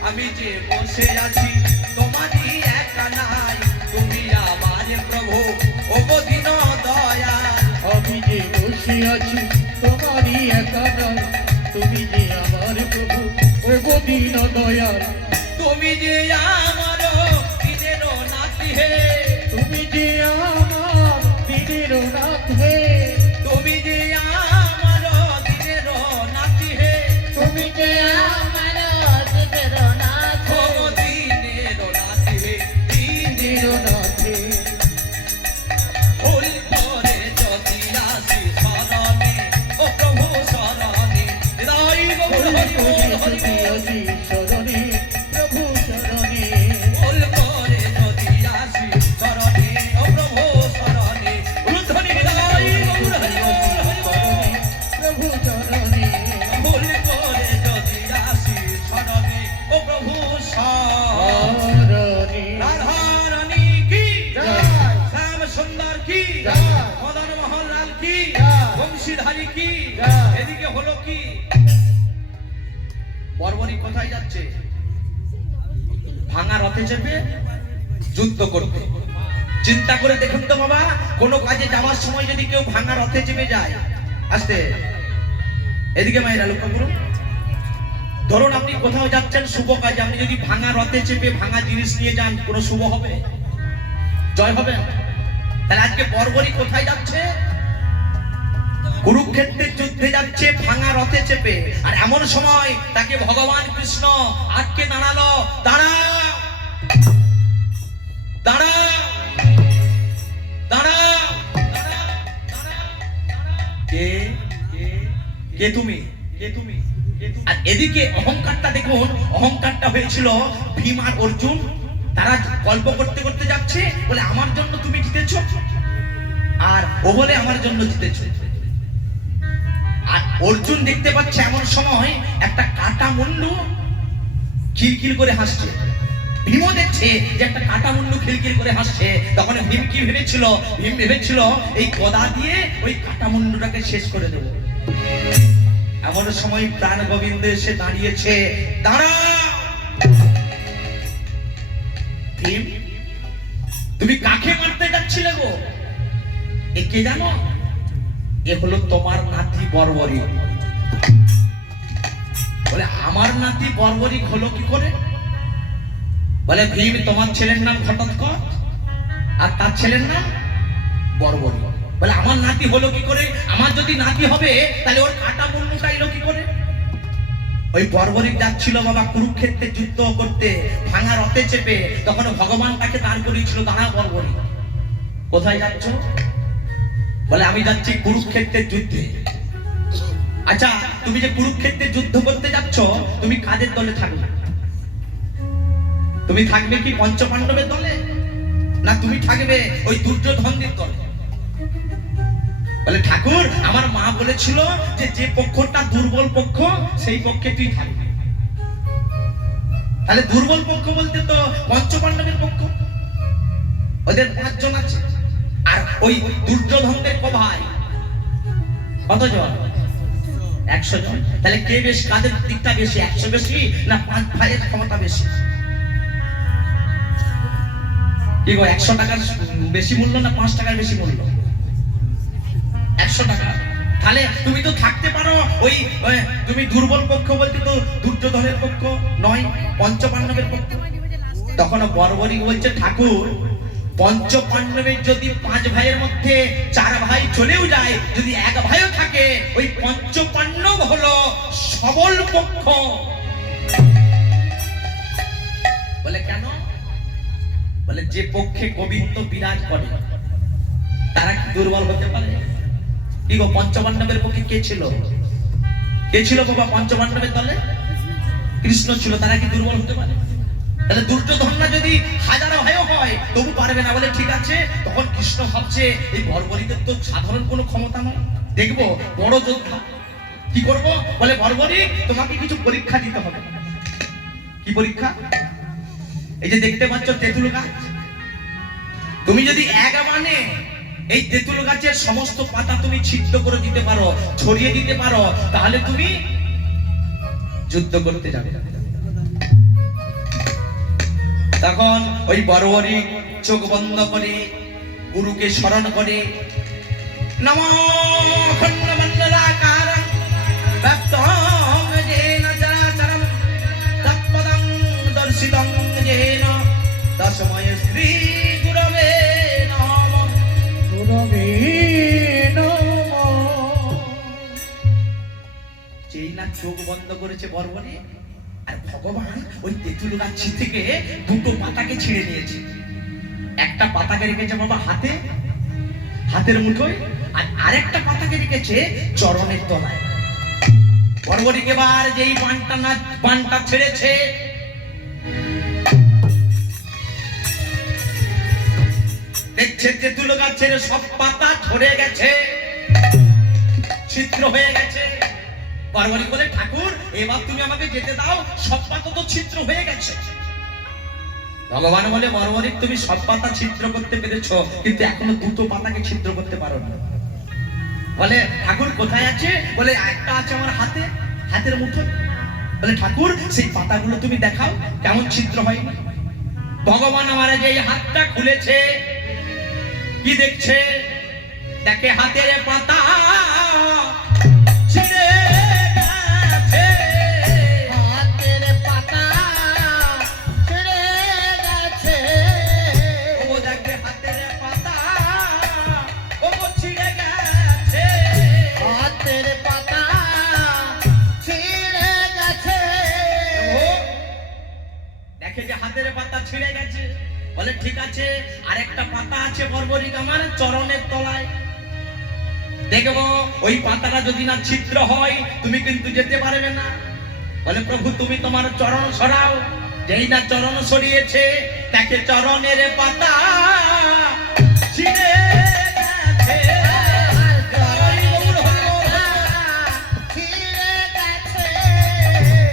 আমি যে বসে আছি তোমারই একা নাই, তুমি আমার প্রভু অবদিন দয়াল। আমি যে বসে আছি তোমারই একা নয়, তুমি যে আমার প্রভু অবদিন দয়াল। তুমি যে আমার দিনের নাতি হে, তুমি যে আমার দিনের রাত হে, তুমি যে আমার দিনের নাতি হে। তুমি যে আমার দিনের রাত ও দিনের নাতি হে, দিনের রাত হে। ভুল করে যদি আসি শরণে, ও প্রভু শরণে। হৃদয় গৌর হরি বল, হরি বল। আসি শরণে, প্রভু শরণে। ভুল করে যদি আসি শরণে, ও প্রভু শরণে। রুদ্ধনি হৃদয় গৌর হরি বল, হরি বল। প্রভু চরণে। ভুল করে যদি আসি শরণে, ও প্রভু শরণে। শরণে। রাধা রানী কি, জয়। শ্যাম সুন্দর কি, জয়। মদন মোহন লাল কি, জয়। বংশীধারী কি যা। এদিকে হলো কি বর্বরী কোথায় যাচ্ছে ভাঙা রথে চেপে যুদ্ধ করতে চিন্তা করে দেখুন তো বাবা কোনো কাজে যাওয়ার সময় যদি কেউ ভাঙা রথে চেপে যায় আসতে এদিকে মায়েরা লক্ষ্য করুন ধরুন আপনি কোথাও যাচ্ছেন শুভ কাজে আপনি যদি ভাঙা রথে চেপে ভাঙা জিনিস নিয়ে যান কোনো শুভ হবে জয় হবে না। তাহলে আজকে বর্বরী কোথায় যাচ্ছে কুরুক্ষেত্রের যুদ্ধে যাচ্ছে ভাঙা রথে চেপে আর এমন সময় তাকে ভগবান কৃষ্ণ আটকে দাঁড়ালো দাঁড়া দাঁড়া দাঁড়া কে কে তুমি কে তুমি আর এদিকে অহংকারটা দেখুন অহংকারটা হয়েছিল ভীম আর অর্জুন তারা গল্প করতে করতে যাচ্ছে বলে আমার জন্য তুমি জিতেছো আর ও বলে আমার জন্য জিতেছো আর অর্জুন দেখতে পাচ্ছে এমন সময় একটা কাটা মুন্ডু খিলখিল করে হাসছে ভীমও দেখছে যে একটা কাটা মুন্ডু খিলখিল করে হাসছে তখন ভীম কি ভেবেছিল ভীম ভেবেছিল এই গদা দিয়ে ওই কাটা মুন্ডুটাকে শেষ করে দেবো এমন সময় প্রাণ গোবিন্দ এসে দাঁড়িয়েছে দাঁড়া ভীম তুমি কাকে মারতে যাচ্ছিলে গো এ কে জানো এ হলো তোমার নাতি বর্বরী বলে আমার নাতি বর্বরী হলো কি করে বলে ভীম তোমার ছেলের নাম ঘটোৎকচ আর তার ছেলের নাম বর্বরী বলে আমার নাতি হলো কি করে আমার যদি নাতি হবে তাহলে ওর কাটা মুন্ডুটা এলো কি করে ওই বর্বরী যাচ্ছিল বাবা কুরুক্ষেত্রে যুদ্ধ করতে ভাঙা রথে চেপে তখন ভগবান তাকে দাঁড় করিয়েছিল দাঁড়া বর্বরী কোথায় যাচ্ছ বলে আমি যাচ্ছি কুরুক্ষেত্রের যুদ্ধে আচ্ছা তুমি যে কুরুক্ষেত্রে যুদ্ধ করতে যাচ্ছ তুমি কাদের দলে থাকবে তুমি থাকবে কি পঞ্চপাণ্ডবের দলে না তুমি থাকবে ওই দুর্যোধনদের দলে বলে ঠাকুর আমার মা বলেছিল যে যে পক্ষটা দুর্বল পক্ষ সেই পক্ষে তুই থাকবি তাহলে দুর্বল পক্ষ বলতে তো পঞ্চপাণ্ডবের পক্ষ ওদের 5 জন আছে আর ওই দুর্যোধনদের ক ভাই কতজন 100 জন তাহলে কে বেশি কাদের দিকটা বেশি 100 বেশি না 5 ভাইয়ের ক্ষমতা বেশি কি গো 100 টাকার বেশি মূল্য না 5 টাকার বেশি মূল্য 100 টাকা তাহলে তুমি তো থাকতে পারো ওই তুমি দুর্বল পক্ষ বলতে তো দুর্যোধনের পক্ষ নয় পঞ্চপাণ্ডবের পক্ষ তখন বর্বরী বলছে ঠাকুর পঞ্চপাণ্ডবের যদি 5 ভাইয়ের মধ্যে 4 ভাই চলেও যায় যদি 1 ভাইও থাকে ওই পঞ্চপাণ্ডব হলো সবল পক্ষ বলে কেন বলে যে পক্ষে গোবিন্দ বিরাজ করে তারা কি দুর্বল হতে পারে কি গো পঞ্চপাণ্ডবের পক্ষে কে ছিল বাবা পঞ্চপাণ্ডবের দলে কৃষ্ণ ছিল তারা কি দুর্বল হতে পারে তাহলে দুর্যোধন না যদি 1000 ভাইও হয় তবু পারবে না বলে ঠিক আছে তখন কৃষ্ণ ভাবছে এই বর্বরীদের তো সাধারণ কোনো ক্ষমতা নয় দেখবো বড় যোদ্ধা কি করব বলে বর্বরী তোমাকে কিছু পরীক্ষা দিতে হবে কি পরীক্ষা এই যে দেখতে পাচ্ছ তেঁতুল গাছ তুমি যদি এক বানে এই তেঁতুল গাছের সমস্ত পাতা তুমি ছিদ্র করে দিতে পারো ছড়িয়ে দিতে পারো তাহলে তুমি যুদ্ধ করতে যাবে তখন ওই বর্বরী চোখ বন্ধ করে গুরুকে স্মরণ করে নমো খণ্ডমণ্ডলাকারং ব্যক্তং যেন চরাচরং তৎপদং দর্শিতং যেন তস্মৈ শ্রী গুরবে নমঃ গুরবে নমঃ যেই না চোখ বন্ধ করেছে বর্বরী আর ভগবান ওই তেঁতুল গাছ থেকে 2টো পাতাকে ছিঁড়ে নিয়েছে একটা পাতাকে রেখেছে বাবা হাতের মুঠোয় আর আরেকটা পাতাকে রেখেছে চরণের তলায় বর্বরী এবার যেই বানটা ছেড়েছে দেখছে তেঁতুল গাছের সব পাতা ঝরে গেছে ছিদ্র হয়ে গেছে বর্বরী বলে ঠাকুর এবার তুমি আমাকে যেতে দাও সব পাতা তো ছিদ্র হয়ে গেছে ভগবান বলে বর্বরী তুমি সব পাতা ছিদ্র করতে পেরেছো কিন্তু এখনো 2টো পাতাকে ছিদ্র করতে পারো না বলে ঠাকুর কোথায় আছে? বলে একটা আছে আমার হাতে, হাতের মুঠো। বলে ঠাকুর সেই পাতাগুলো তুমি দেখাও কেমন ছিদ্র হয়। ভগবান আমার যে এই হাতটা খুলেছে, কি দেখছে? দেখে হাতের পাতা ছিঁড়ে গেছে। হাতের পাতা ছিঁড়ে গেছে। ও দেখে হাতের পাতা ও ছিঁড়ে গেছে। হাতের পাতা ছিঁড়ে গেছে। ও দেখে যে হাতের পাতা ছিঁড়ে গেছে। বলে ঠিক আছে, আরেকটা পাতা আছে বর্বরিক আমার চরণের তলায়, দেখবো ওই পাতাটা যদি না ছিদ্র হয় তুমি কিন্তু যেতে পারবে না। বলে প্রভু তুমি তোমার চরণ সরাও। যেই না চরণ সরিয়েছে, দেখে চরণের পাতা ছিঁড়ে গেছে।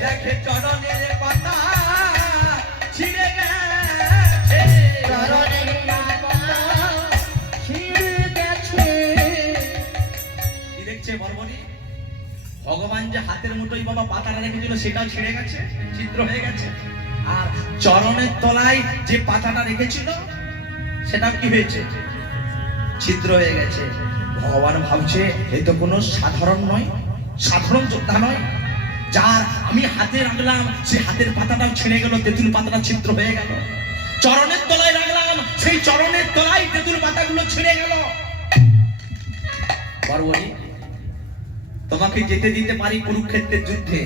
দেখে চরণের পাতা ছিঁড়ে গেছে। কি দেখছে বর্বরী? ভগবান যে হাতের মুঠোই বাবা পাতাটা রেখেছিল সেটাও ছিঁড়ে গেছে, ছিদ্র হয়ে গেছে। আর চরণের তলায় যে পাতাটা রেখেছিল সেটা কি হয়েছে? ছিদ্র হয়ে গেছে। ভগবান ভাবছে এই তো কোনো সাধারণ নয়, সাধারণ যোদ্ধা নয়। যার আমি হাতে রাখলাম সেই হাতের পাতাটাও ছিঁড়ে গেল, তেঁতুল পাতাটা ছিদ্র হয়ে গেল। চরণের তলায় রাখলাম সেই চরণের তলায় তেঁতুল পাতাগুলো ছিঁড়ে গেল। বর্বরী তোমাকে যেতে দিতে পারি কুরুক্ষেত্রের যুদ্ধে,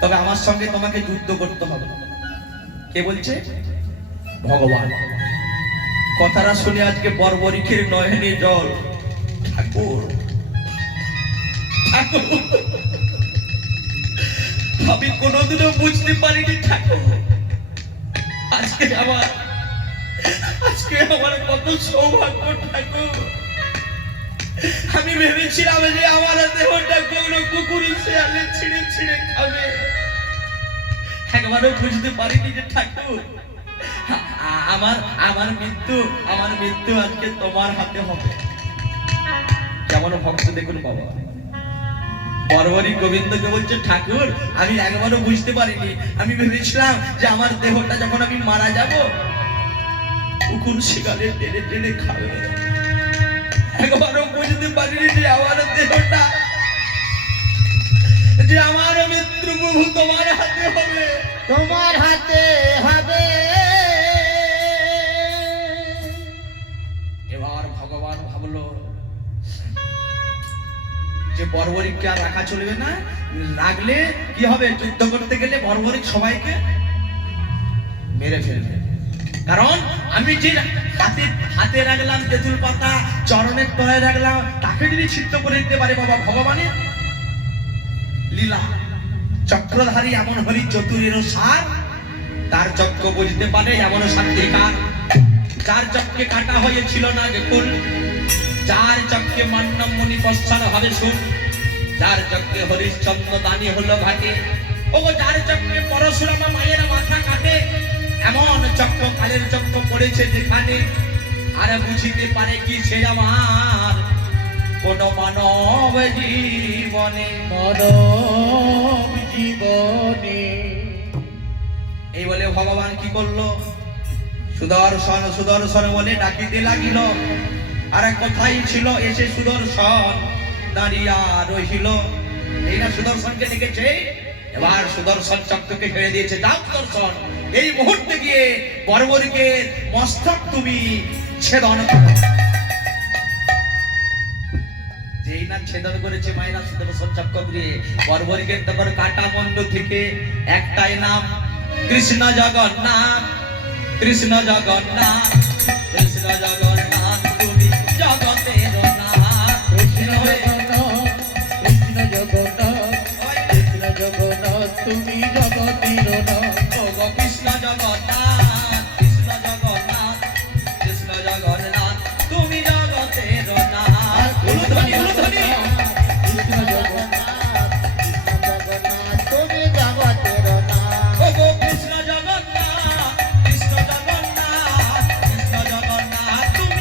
তবে আমার সঙ্গে তোমাকে যুদ্ধ করতে হবে। কে বলছে? ভগবান। কথাটা শুনে আজকে বর্বরীকের নয়নে জল। ঠাকুর ঠাকুর আমি কোনোদিনও বুঝতে পারিনি ঠাকুর, আজকে আমার কত সৌভাগ্য ঠাকুর। আমি ভেবেছিলাম যে আমার দেহটা কোনো কুকুর শেয়ালে ছিঁড়ে ছিঁড়ে খাবে। একবারও বুঝতে পারিনি যে ঠাকুর আমার মৃত্যু আজকে তোমার হাতে হবে। কেমন ভক্ত দেখুন বাবা। বর্বরী গোবিন্দকে বলছে ঠাকুর আমি একবারও বুঝতে পারিনি, আমি ভেবেছিলাম যে আমার দেহটা যখন আমি মারা যাব কুকুর শিকারে টেনে টেনে খাবে। একবারও বুঝতে পারিনি যে আমার দেহটা, যে আমার মৃত্যু প্রভু তোমার হাতে হবে, তোমার হাতে হবে। এবার ভগবান ভাবলো যে বর্বরিককে আর রাখা চলবে না, রাখলে কি হবে? যুদ্ধ করতে গেলে বর্বরিক সবাইকে মেরে ফেলবে। কারণ আমি যে হাতে রাখলাম তেঁতুল পাতা, চরণের তলায় রাখলাম, তাকে যদি ছিদ্র করে দিতে পারে বাবা ভগবানের লীলা। চক্রধারী এমন হরি চতুরের সার, তার যজ্ঞ বুঝতে পারে এমন সাত্বিকার। যার যজ্ঞে কাটা হয়েছিল না কুল, যার যজ্ঞে মান্যম মুনি পশ্চাৎ হবে সুর, যার যজ্ঞে হরিশ্চন্দ্র দানি হলো ঘাটে, ও যার যজ্ঞে পরশুরাম মায়ের মাথা কাটে, এমন যজ্ঞ কালের যজ্ঞ করেছে যেখানে, আর বুঝিতে পারে কি সে আমার কোন মানব জীবনে। মানব জীবনে এই বলে ভগবান কি করলো? সুদর্শন সুদর্শন বলে ডাকিতে লাগিল। আর কোথায় ছিল এসে সুদর্শন দাঁড়িয়া রহিল। এই না সুদর্শনকে ডেকেছে, এবার সুদর্শন চক্রকে ছেড়ে দিয়েছে। যাও সুদর্শন, এই মুহূর্তে গিয়ে বর্বরীকে মস্তক তুমি ছেদন করো। যেই না ছেদন করেছে মায়েরা সুদর্শন চক্র দিয়ে বর্বরীকে, তখন কাটা বন্ধ থেকে একটাই নাম কৃষ্ণ জগন্নাথ, কৃষ্ণ জগন্নাথ, কৃষ্ণ জগন্নাথ তুমি জগতের নাথ। কৃষ্ণ জগন্নাথ, কৃষ্ণ জগন্নাথ, কৃষ্ণ জগন্নাথ তুমি জগতের নাথ। ওগো কৃষ্ণ জগন্নাথ, কৃষ্ণ জগন্নাথ, কৃষ্ণ জগন্নাথ তুমি জগতের নাথ। উলুধ্বনি উলুধ্বনি। কৃষ্ণ জগন্নাথ, কৃষ্ণ জগন্নাথ তুমি জগতের নাথ। ওগো কৃষ্ণ জগন্নাথ, কৃষ্ণ জগন্নাথ, কৃষ্ণ জগন্নাথ তুমি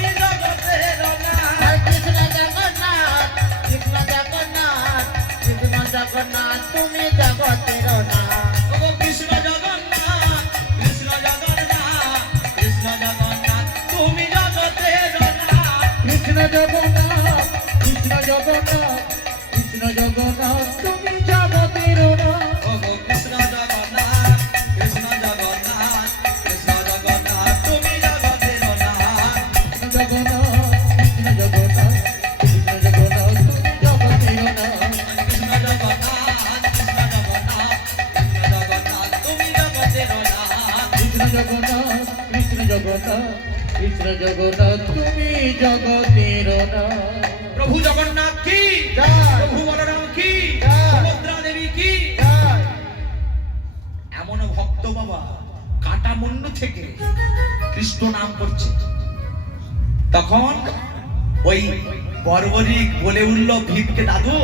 জগন্নাথ তুমি জগতের নাথ ওগো কৃষ্ণ জগন্নাথ, কৃষ্ণ জগন্নাথ, কৃষ্ণ জগন্নাথ, তুমি জগতের নাথ। কৃষ্ণ জগন্নাথ, কৃষ্ণ জগন্নাথ, কৃষ্ণ জগন্নাথ তুমি জগতের নাথ। ওগো কৃষ্ণ জগন্নাথ, কৃষ্ণ জগন্নাথ, কৃষ্ণ জগন্নাথ, তুমি জগতের নাথ। জগন্নাথ, কৃষ্ণ জগন্নাথ, কৃষ্ণ জগন্নাথ তুমি জগতের নাথ। কৃষ্ণ জগন্নাথ, কৃষ্ণ জগন্নাথ, কৃষ্ণ জগন্নাথ, তুমি জগতের নাথ। কৃষ্ণ জগন্নাথ, কৃষ্ণ জগন্নাথ, কৃষ্ণ জগন্নাথ তুমি জগতের নাথ। প্রভু জগন্নাথ কি জয়। প্রভু বলরাম কি জয়। সুভদ্রা দেবী কি জয়। এমন ভক্ত বাবা কাটামুন্ডু থেকে কৃষ্ণ নাম করছে। তখন ওই বর্বরিক বলে উঠলো ভীমকে, দাদু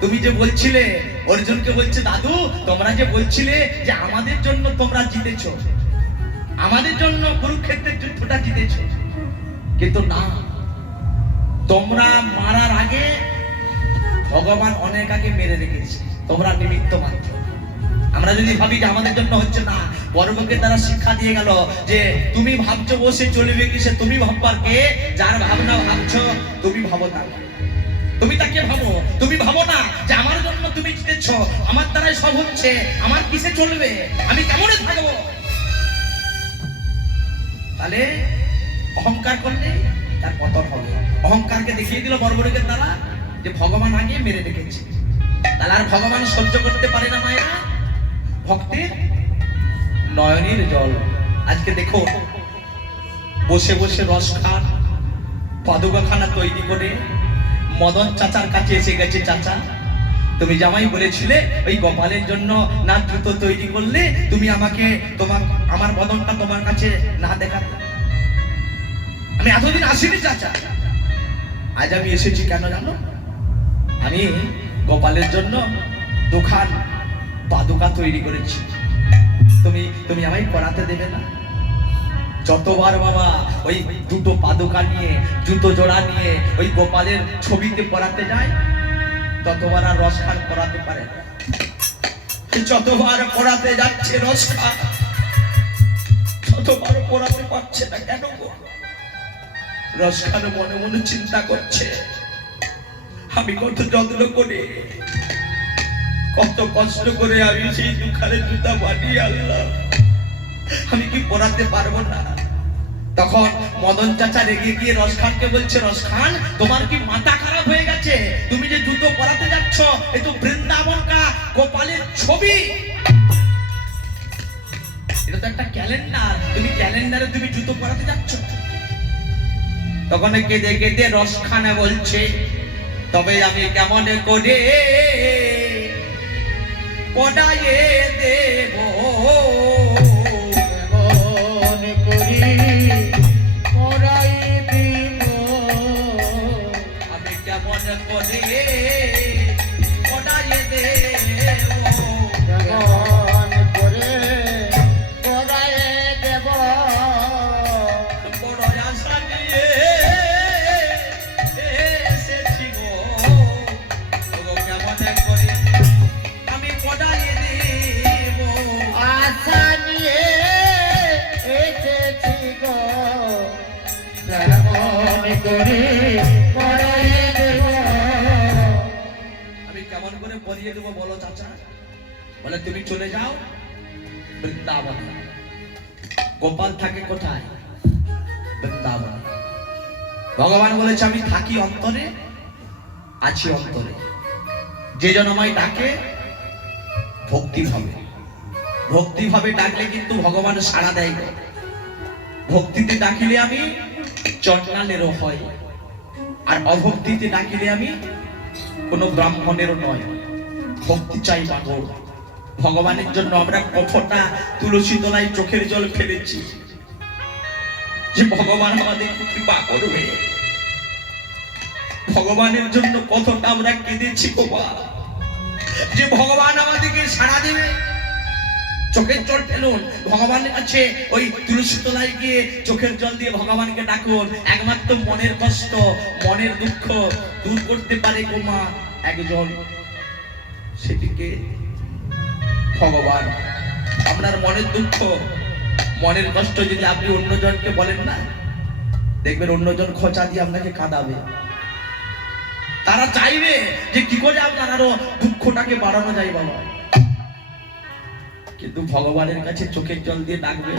তুমি যে বলছিলে, অর্জুনকে বলছে, দাদু তোমরা যে বলছিলে যে আমাদের জন্য তোমরা জিতেছো, আমাদের জন্য কুরুক্ষেত্রের যুদ্ধটা জিতেছো, কিন্তু না, তোমরা মারার আগে ভগবান অনেক আগে মেরে রেখেছে, তোমরা নিমিত্ত মাত্র। আমরা যদি ভাবি যে আমাদের জন্য হচ্ছে না, বর্বকে তারা শিক্ষা দিয়ে গেল যে তুমি ভাবছো বসে চলবে কিসে, তুমি ভাববার কে, যার ভাবনা ভাবছো তুমি ভাবো না, তুমি তাকে ভাবো, তুমি ভাবো না যে আমার জন্য তুমি জিতেছ, আমার দ্বারাই সব হচ্ছে, আমার কিসে চলবে, আমি কেমনে থাকবো। তাহলে অহংকার করলে তার পতন হবে। অহংকারকে দেখিয়ে দিল বর্বরিকের দ্বারা যে ভগবান আগে মেরে রেখেছে। তাহলে আর ভগবান সহ্য করতে পারে না মায়েরা ভক্তের নয়নের জল। আজকে দেখো বসে বসে রস খান, পাদুকাখানা তৈরি করে মদন চাচার কাছে এসে গেছে। চাচা তুমি জামাই বলেছিলে ওই গোপালের জন্য না জুতো তৈরি করলে তুমি আমাকে আমার মদনটা তোমার কাছে না দেখাতে। আমি এতদিন আসিনি চাচা, আজ আমি এসেছি কেন জানো, আমি গোপালের জন্য দুখান পাদুকা তৈরি করেছি, তুমি আমায় পরাতে দেবে না? যতবার বাবা ওই দুটো পাদুকা নিয়ে, জুতো জোড়া নিয়ে ওই গোপালের ছবিতে পরাতে যায়, ততবার আর রস খান পরাতে পারে না। যতবার পরাতে যাচ্ছে রস খান, ততবার পরাতে পারছে না। কেন গো? রস খান মনে মনে চিন্তা করছে, আমি কত যত্ন করে, কত কষ্ট করে আমি সেই দুখানে জুতা বানিয়ে আনলাম, আমি কি পরাতে পারবো না? তখন মদন চাচা রেগে গিয়ে রস খানকে বলছে, রস খান তোমার কি মাথা খারাপ হয়ে গেছে? তুমি যে জুতো পরাতে যাচ্ছ এ তো বৃন্দাবন কা গোপালের ছবি, এটা তো একটা ক্যালেন্ডার, তুমি ক্যালেন্ডারে তুমি জুতো পরাতে যাচ্ছ। তখন কেঁদে কেঁদে রস খানে বলছে, তবে আমি কেমন করে পড়াইয়ে দেব, কেমন করি পরাই দিব, আমি কেমন করে পড়াইয়ে দেব, কেমন করে পড়ায়ে দেব, বড় আশা নিয়ে এসেছি গো, ওগো কেমন করে আমি পড়াইয়ে দেব, আশা নিয়ে এসেছি গো, কেমন করে পড়ায়ে দেব, আমি কেমন করে পড়িয়ে দেবো বলো চাচা? বলে তুমি চলে যাও বৃন্দাবন। গোপাল থাকে কোথায়? বৃন্দাবন। ভগবান বলেছে আমি থাকি অন্তরে, আছি অন্তরে, যে জন আমায় ডাকে ভক্তি ভাবে, ভক্তি ভাবে ডাকলে কিন্তু ভগবান সাড়া দেয়। ভক্তিতে ডাকিলে আমি চন্ডালেরও হয়, আর অভক্তিতে ডাকিলে আমি কোনো ব্রাহ্মণেরও নয়। ভক্তি চাই পাগল। ভগবানের জন্য আমরা কতটা তুলসী তলায় চোখের জল ফেলেছি যে ভগবান আমাদের কৃপা করবে। ভগবানের জন্য কতটা আমরা কেঁদেছি বাবা, যে ভগবান আমাদেরকে সাড়া দেবে। চোখের জল ফেলুন ভগবানের কাছে, ওই তুলসী তলায় গিয়ে চোখের জল দিয়ে ভগবানকে ডাকুন। একমাত্র মনের কষ্ট, মনের দুঃখ দূর করতে পারে গোমা একজন, সেটিকে ভগবান আপনার মনের দুঃখ মনের কষ্ট যদি আপনি অন্যজনকে বলেন না, দেখবেন অন্যজন খোঁচা দিয়ে আপনাকে কাঁদাবে। তারা চাইবে যে কি করে আপনার আরো দুঃখটাকে বাড়ানো যায় বাবা। কিন্তু ভগবানের কাছে চোখের জল দিয়ে ডাকবে,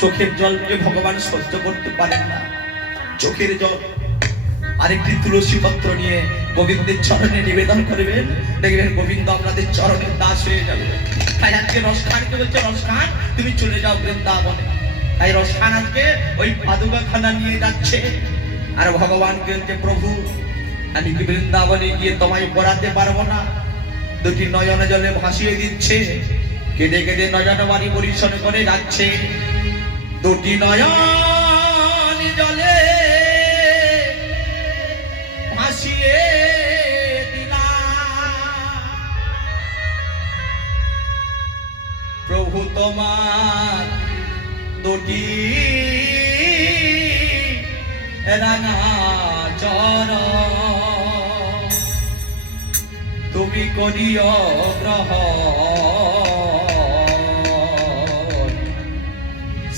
চোখের জলকে ভগবান সহ্য করতে পারেন না। চোখের জল আরেকটি তুলসী পত্র নিয়ে গোবিন্দের চরণে নিবেদন করবেন, দেখবেন গোবিন্দ আপনাদের চরণের দাস হয়ে যাবে। তাই আজকে রসখানকে বলছে, রসখান তুমি চলে যাও বৃন্দাবনে। তাই রসখান আজকে ওই পাদুকাখানা নিয়ে যাচ্ছে। আর ভগবানকে বলছে, প্রভু আমি কি বৃন্দাবনে গিয়ে তোমায় পড়াতে পারবো না? দুটি নয়ন জলে ভাসিয়ে দিচ্ছে, কেঁদে কেঁদে নয়ন বাড়ি পরিশন করে যাচ্ছে। দুটি নয়ন জলে ভাসিয়ে দিলাম, প্রভু তোমার দুটি রাঙা চরণ তুমি করিও গ্রহণ।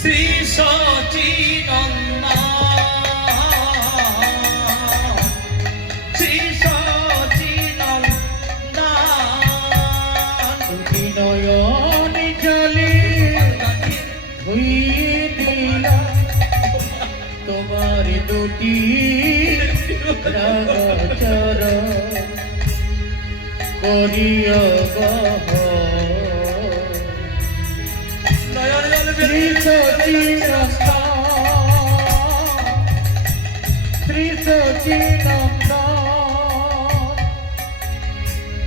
শ্রী সচিনন্দন, শ্রী সচিনন্দন, দুটি নয়ন জলে ধুইয়ে দিলাম তোমার দুটি রাঙা চরণ করিয়া গহন। নয়ন জলে শ্রী সচিনন্দন,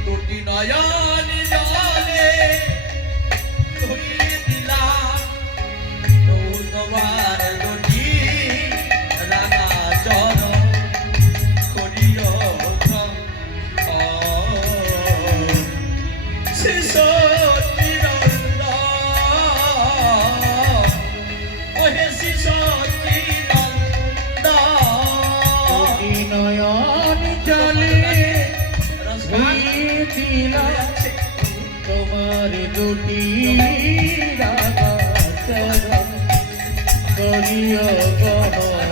দুটি নয়ন জলে ধুইয়ে দিলাম, প্রভু তোমার দুটি রাঙা চরণ করিও গ্রহণ। শ্রী সচিনন্দন, ওহে শ্রী সচিনন্দন। দুটি নয়ন জলে ধুইয়ে দিলাম তোমার দুটি রাঙা চরণ করিয়া গহন।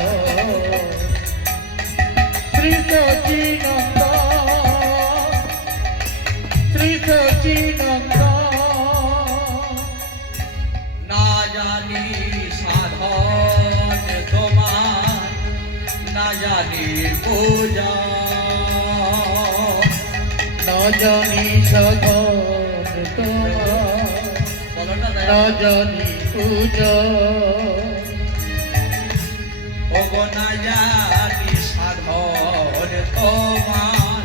শ্রী সচিনন্দন, শ্রী সচিনন্দন, না জানি সাধন তোমার, না জানি পূজা, না জানি সাধন তোমার, বলো না না জানি পূজা। ওগো না জানি সাধন তোমার,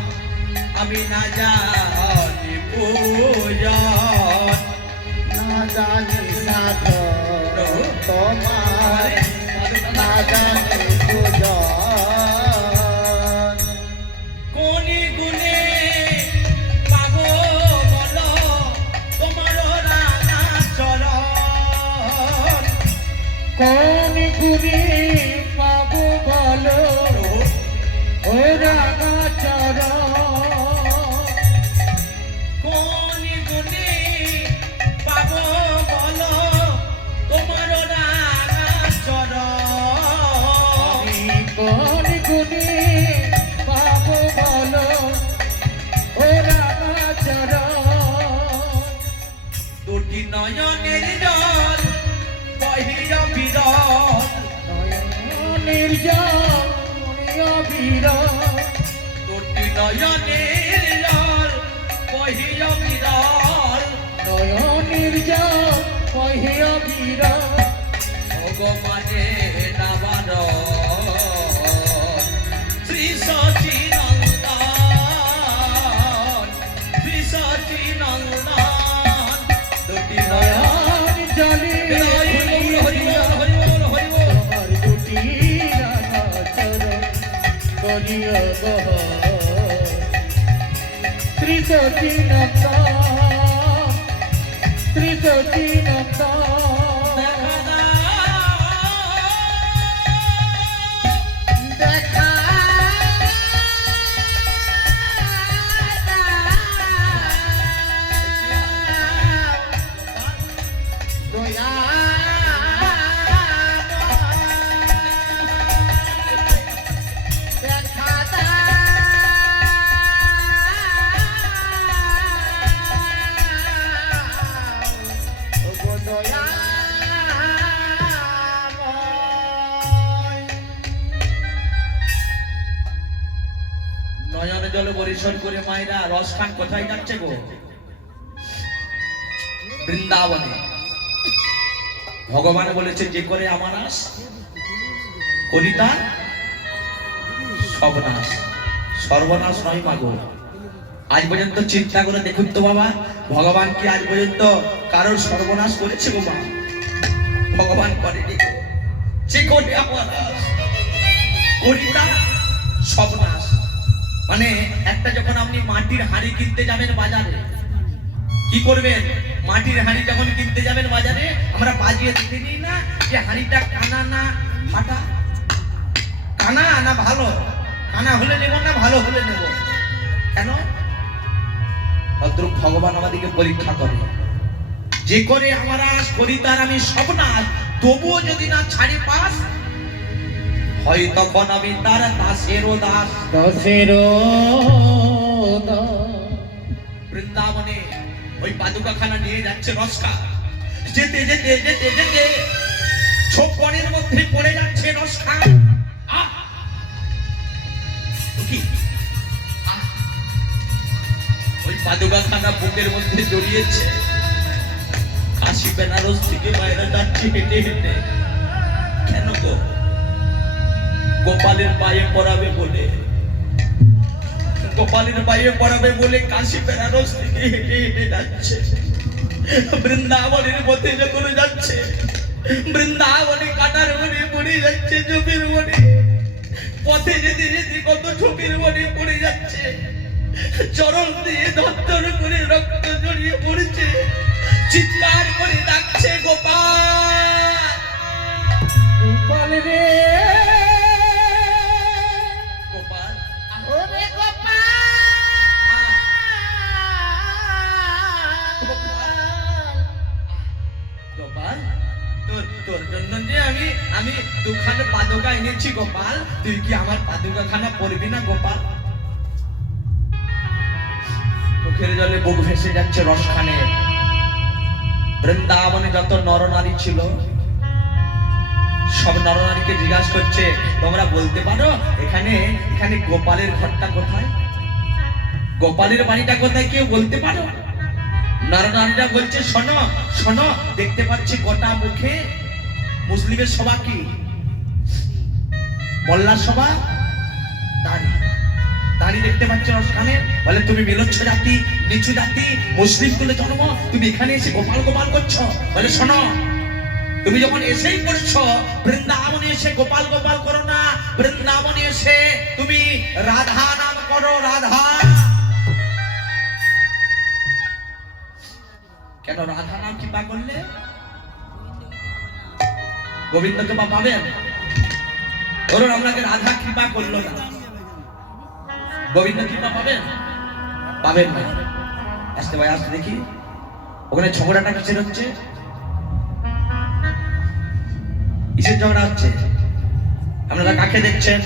আমি না জানি পূজা। না জানি সাধন তোমার, না জানি পূজন। কোন গুণে পাবো বলো তোমার রাঙা চরণ? কোন গুণে পাবো বলো ও রাঙা চরণ? কোন গুণে পাবো বলো তোমার রাঙা চরণ? আমি কোন গুণে পাবো বলো ও রাঙা চরণ? দুটি নয়নের জল বহিয়া বিরল, নয়নের জল বিরল, দুটি নয়নের জল বহিয়া বিরল, নয়নের জল কহিয়া বিরল। ভগবানে নামান শ্রী সচিনন্দন, শ্রী সচিনন্দন। দুটি নয়ন জলে তোমার দুটি রাঙা চরণ করিয়া গহন। শ্রী সচিনন্দন, শ্রী সচিনন্দন, দেখা নয়নে জলে পরিশোধ করে মায়েরা রস খান কোথায় যাচ্ছে গো? বৃন্দাবনে। ভগবান বলেছে যে করে আমার আস করি তার সর্বনাশ। সর্বনাশ নয় মাগো। আজ পর্যন্ত চিন্তা করে দেখুন তো বাবা, ভগবান কি আজ পর্যন্ত কারোর সর্বনাশ করেছে গো মা? ভগবান করেনি গো। যে করে আমার আস করি তার সর্বনাশ। মানে একটা যখন আপনি মাটির হাঁড়ি কিনতে যাবেন বাজারে, কি করবেন? মাটির হাঁড়ি যখন কিনতে যাবেন বাজারে, আমরা বাজিয়ে দেখে নিই না যে হাঁড়িটা কানা না ফাটা? কানা না ভালো? কানা হলে নেব না ভালো হলে নেব? কেন? অদ্রুপ ভগবান আমাদেরকে পরীক্ষা করে। যে করে আমরা করি তার আমি সর্বনাশ, তবুও যদি না ছাড়ি পাস হয় তখন আমি তার দাসেরও দাস। দাসেরও দাস। বৃন্দাবনে ওই পাদুকাখানা নিয়ে যাচ্ছে রসকা। যেতে যেতে যেতে যেতে ছোপনের মধ্যে পড়ে যাচ্ছে রসকা। ওই পাদুকাখানা বুকের মধ্যে জড়িয়েছে। কাশী বেনারস থেকে বাইরে যাচ্ছে হেঁটে হেঁটে। কেন গো? গোপালের পায়ে পড়াবে বলে। গোপালের পায়ে পড়াবে বলে কাশী বেনারস থেকে হেঁটে হেঁটে যাচ্ছে। বৃন্দাবনের পথে যখন যাচ্ছে, বৃন্দাবনে কাটার মনে পড়ে যাচ্ছে, চোখের মনে পথে যেতে যেতে কত চোখের মনে পড়ে যাচ্ছে। চরণ দিয়ে ধর করে রক্ত জড়িয়ে পড়ছে। চিৎকার করে ডাকছে গোপাল, গোপাল রে গোপাল। ওরে গোপাল গোপাল, তোর জন্য যে আমি দুখানা পাদুকা এনেছি গোপাল, তুই কি আমার পাদুকাখানা পরবি না গোপাল? চোখের জলে বুক ভেসে যাচ্ছে রসখানে। বৃন্দাবনে যত নরনারী ছিল সব নরনারীকে জিজ্ঞাসা করছে, তোমরা বলতে পারো এখানে এখানে গোপালের ঘরটা কোথায়? গোপালের বাড়িটা কোথায় কেউ বলতে পারো? নরনারীরা বলছে, শোনো শোনো, দেখতে পাচ্ছি গোটা মুখে মুসলিমের সভা, কি মোল্লার সভা, দাড়ি দাড়ি দেখতে পাচ্ছ রসখানে। বলে তুমি মিলচ্ছ জাতি, নিচু জাতি, মুসলিম কুলে জন্ম, তুমি এখানে এসে গোপাল গোপাল করছো? বলে শোনো, তুমি যখন এসেই করছো, বৃন্দাবনে এসে গোপাল গোপাল করো না, বৃন্দাবনে এসে তুমি রাধা নাম করো, রাধা। কেন রাধা নাম কৃপা করলে গোবিন্দকে বা পাবেন? ধরুন আপনাকে রাধা কৃপা করলো না, গোবিন্দ কৃপা পাবেন? পাবেন না। আসতে ভাই আসতে দেখি ওখানে ঝগড়াটা কিসের হচ্ছে? কিসের ঝগড়া হচ্ছে? আপনারা কাকে দেখছেন?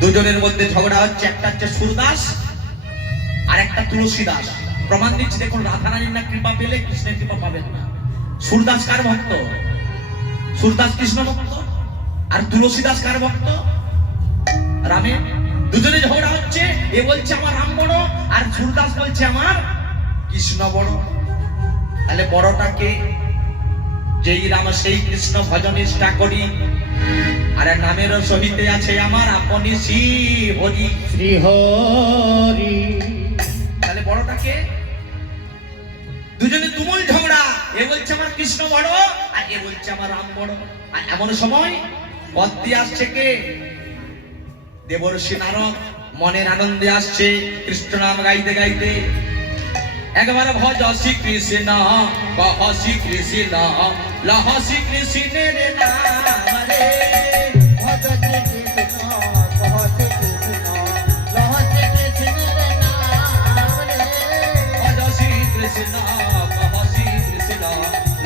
দুজনের মধ্যে ঝগড়া হচ্ছে। একটা হচ্ছে সুরদাস আর একটা তুলসী দাস। প্রমাণ দিচ্ছি, দেখুন রাধারানীর না কৃপা পেলে কৃষ্ণের কৃপা পাবেন না। সুরদাস কার ভক্ত? সুরদাস কৃষ্ণ ভক্ত। আর তুলসী দাস কার ভক্ত? রামের। দুজনে ঝগড়া হচ্ছে। এ বলছে আমার রাম বড়, আর সুরদাস বলছে আমার কৃষ্ণ বড়। তাহলে বড়টা কে? যেই রাম সেই কৃষ্ণ ভজন নিষ্ঠা করি, আর নামের সহিতে আছে আমার আপনি শ্রী হরি, শ্রী হরি। তাহলে বড়টা কে? দুজনে তুমুল ঝগড়া। এ বলছে আমার কৃষ্ণ বড়, আর এ বলছে আমার রাম বড়। আর এমন সময় পথ দিয়ে আসছে কে? দেবর্ষি নারদ মনের আনন্দে আসছে কৃষ্ণ নাম গাইতে গাইতে। একবার ভজ শ্রী কৃষ্ণ, কহ শ্রী কৃষ্ণ, লহ শ্রী কৃষ্ণের নাম রে। ভজ শ্রী কৃষ্ণ, কহ শ্রী কৃষ্ণ, লহ শ্রী কৃষ্ণের নাম রে। ভজ শ্রী কৃষ্ণ, কহ শ্রী কৃষ্ণ,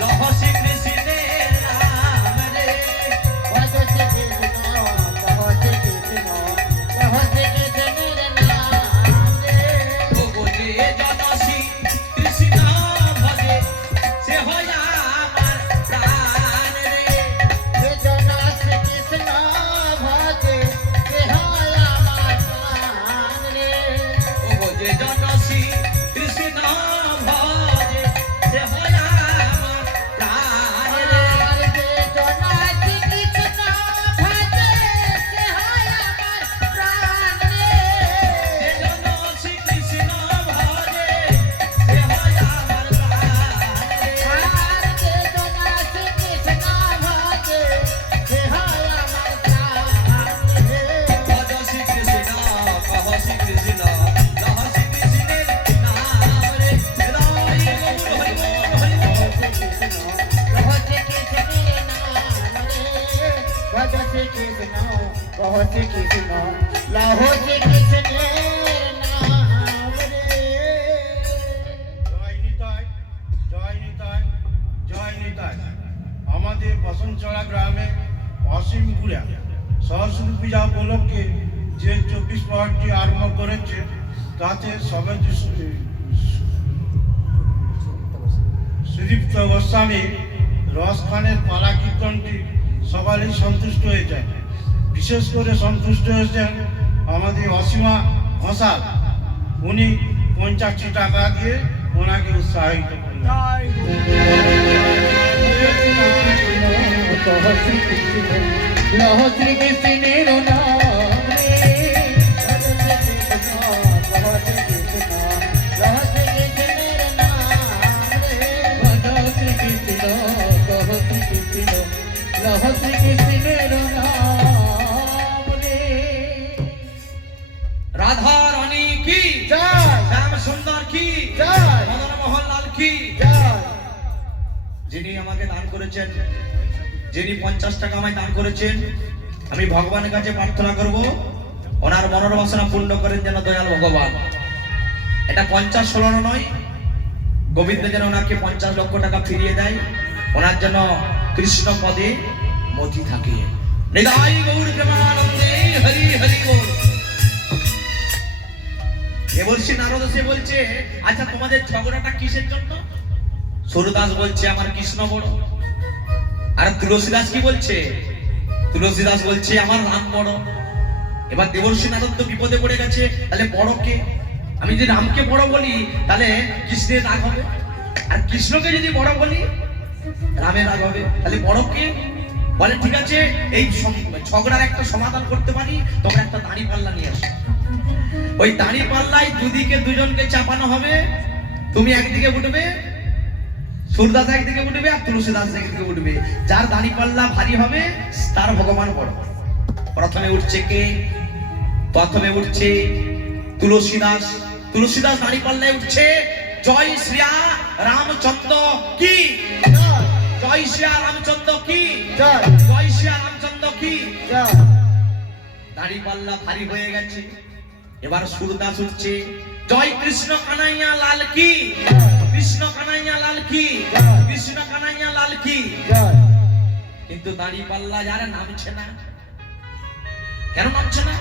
লহ শ্রী কৃষ্ণের নাম রে। ভজ শ্রী কৃষ্ণ, কহ শ্রী কৃষ্ণ, লহ শ্রী কৃষ্ণের নাম রে। ওগো যে জন শ্রী কৃষ্ণ ভজে, সে হয় আমার প্রাণ রে। যে জন শ্রী কৃষ্ণ ভজে, কৃষ্ণ লহো শ্রী কৃষ্ণের নাম রে। জয় নিতাই, জয় নিতাই, জয় নিতাই। আমাদের বসনচড়া গ্রামে অসীমপুরা সরস্বতী পূজা উপলক্ষে যে 24 প্রহরটি আরম্ভ করেছে তাতে সবে সুদীপ্ত গোস্বামী রস খানের পালা কীর্তনটি সবারই সন্তুষ্ট হয়েছে। বিশেষ করে সন্তুষ্ট হয়েছেন আমাদের অসীমা ঘোষাল। উনি 50 টাকা দিয়ে ওনাকে উৎসাহিত করলেন। কহ শ্রী কৃষ্ণ লহ শ্রী কৃষ্ণের নাম রে। লহো শ্রী কৃষ্ণ লহো শ্রী কৃষ্ণ লহো শ্রী কৃষ্ণের নাম রে। কহ শ্রী কৃষ্ণ কহ শ্রী কৃষ্ণ লহ শ্রী কৃষ্ণের নাম রে। রাধা রানী কি জয় শ্যাম সুন্দর কি জয় মদন মোহন লাল কি। জয়। যিনি আমাকে দান করেছেন, যিনি 50 টাকা আমায় দান করেছেন, আমি ভগবানের কাছে প্রার্থনা করব ওনার মনের বাসনা পূর্ণ করেন যেন দয়াল ভগবান। এটা 50-16 নয়, গোবিন্দ যেন ওনাকে 50 লক্ষ টাকা ফিরিয়ে দেয়, ওনার জন্য কৃষ্ণ পদে মতি থাকে। নিতাই গৌর প্রেমানন্দে হরি হরি বল। এবার শ্রী নারদ এসে বলছে, আচ্ছা তোমাদের ঝগড়াটা কিসের জন্য? সূরদাস বলছে আমার কৃষ্ণ বড়। আর তুলসীদাস কি বলছে? তুলসীদাস বলছে আমার রাম বড়। এবার দেবর্ষী নারদ তো বিপদে পড়ে গেছে, তাহলে বড় কে? আমি যদি রামকে বড় বলি তাহলে কৃষ্ণের রাগ হবে, আর কৃষ্ণকে যদি বড় বলি রামের রাগ হবে, তাহলে বড় কে? বলে ঠিক আছে, এই ঝগড়ার একটা সমাধান করতে পারি, তোমরা একটা দাড়ি পাল্লা নিয়ে আসো। ওই দাড়ি পাল্লায় দুদিকে দুজনকে চাপানো হবে, তুমি একদিকে উঠবে, সূরদাস একদিকে উঠবে আর তুলসীদাস একদিকে উঠবে। যার দাড়ি পাল্লা ভারী হবে তার ভগবান বড়। প্রথমে উঠছে কে? প্রথমে উঠছে তুলসীদাস। তুলসীদাস দাড়ি পাল্লায় উঠছে, জয় শ্রীয়া রামচন্দ্র কি, জয় জয় শ্রীয়া রামচন্দ্র কি, জয় জয় শ্রীয়া রামচন্দ্র কি। জয়। দাড়ি পাল্লা ভারী হয়ে গেছে। এবার সূরদাস উঠছে, জয় কৃষ্ণ কানাইয়া লাল কি, কৃষ্ণ কানাইয়া লাল কি, কৃষ্ণ কানাইয়া লাল কি। জয়। কিন্তু দাড়ি পাল্লা যারা নামছে না। কেন নামছে না?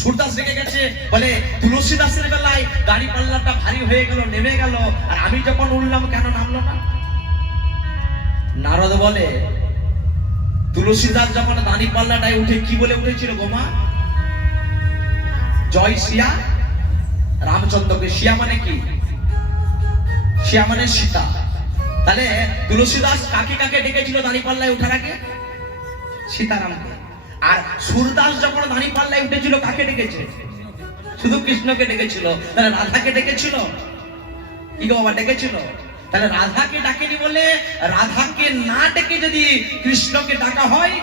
সূরদাস রেগে গেছে, বলে তুলসীদাসের বেলায় দাড়ি পাল্লাটা ভারী হয়ে গেল, নেমে গেল, আর আমি যখন উঠলাম কেন নামলো না? নারদ বলে তুলসীদাস যখন দাড়ি পাল্লাটায় উঠে কি বলে উঠেছিল গোমা? জয় শ্রিয়া রামচন্দ্রকে। শিয়া মানে কি? শিয়া মানে সীতা। তাহলে তুলসীদাস কাকে কাকে ডেকেছিল দাড়ি পাল্লায় ওঠার আগে? সীতারামকে। আর সূরদাস যখন দাড়ি পাল্লায় উঠেছিল কাকে ডেকেছে? শুধু কৃষ্ণকে ডেকেছিল। তাহলে রাধাকে ডেকেছিল কি গো বাবা? ডেকেছিল। তাহলে রাধাকে ডাকেনি বলে, রাধাকে না ডেকে যদি কৃষ্ণকে ডাকা হয়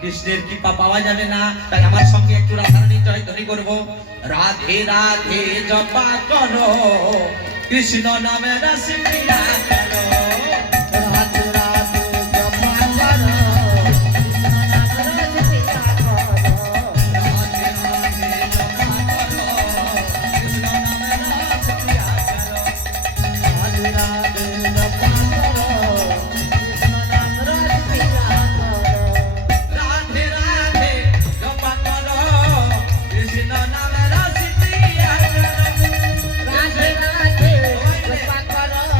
কৃষ্ণের কৃপা পাওয়া যাবে না। তাই আমার সঙ্গে একটু রাধারানীর জয়ধ্বনি করবো। রাধে রাধে জপা করো, কৃষ্ণ নামে রস পিয়া করো। রাধে রাধে জপা করো, কৃষ্ণ নাম রস পিয়া করো। রাধে রাধে জপা করো, কৃষ্ণ নামে রস পিয়া করো। রাধে রাধে জপা করো, কৃষ্ণ নাম রস পিয়া করো। রাধে রাধে জপা করো, কৃষ্ণ নামে রস পিয়া করো। রাধে রাধে জপা করো,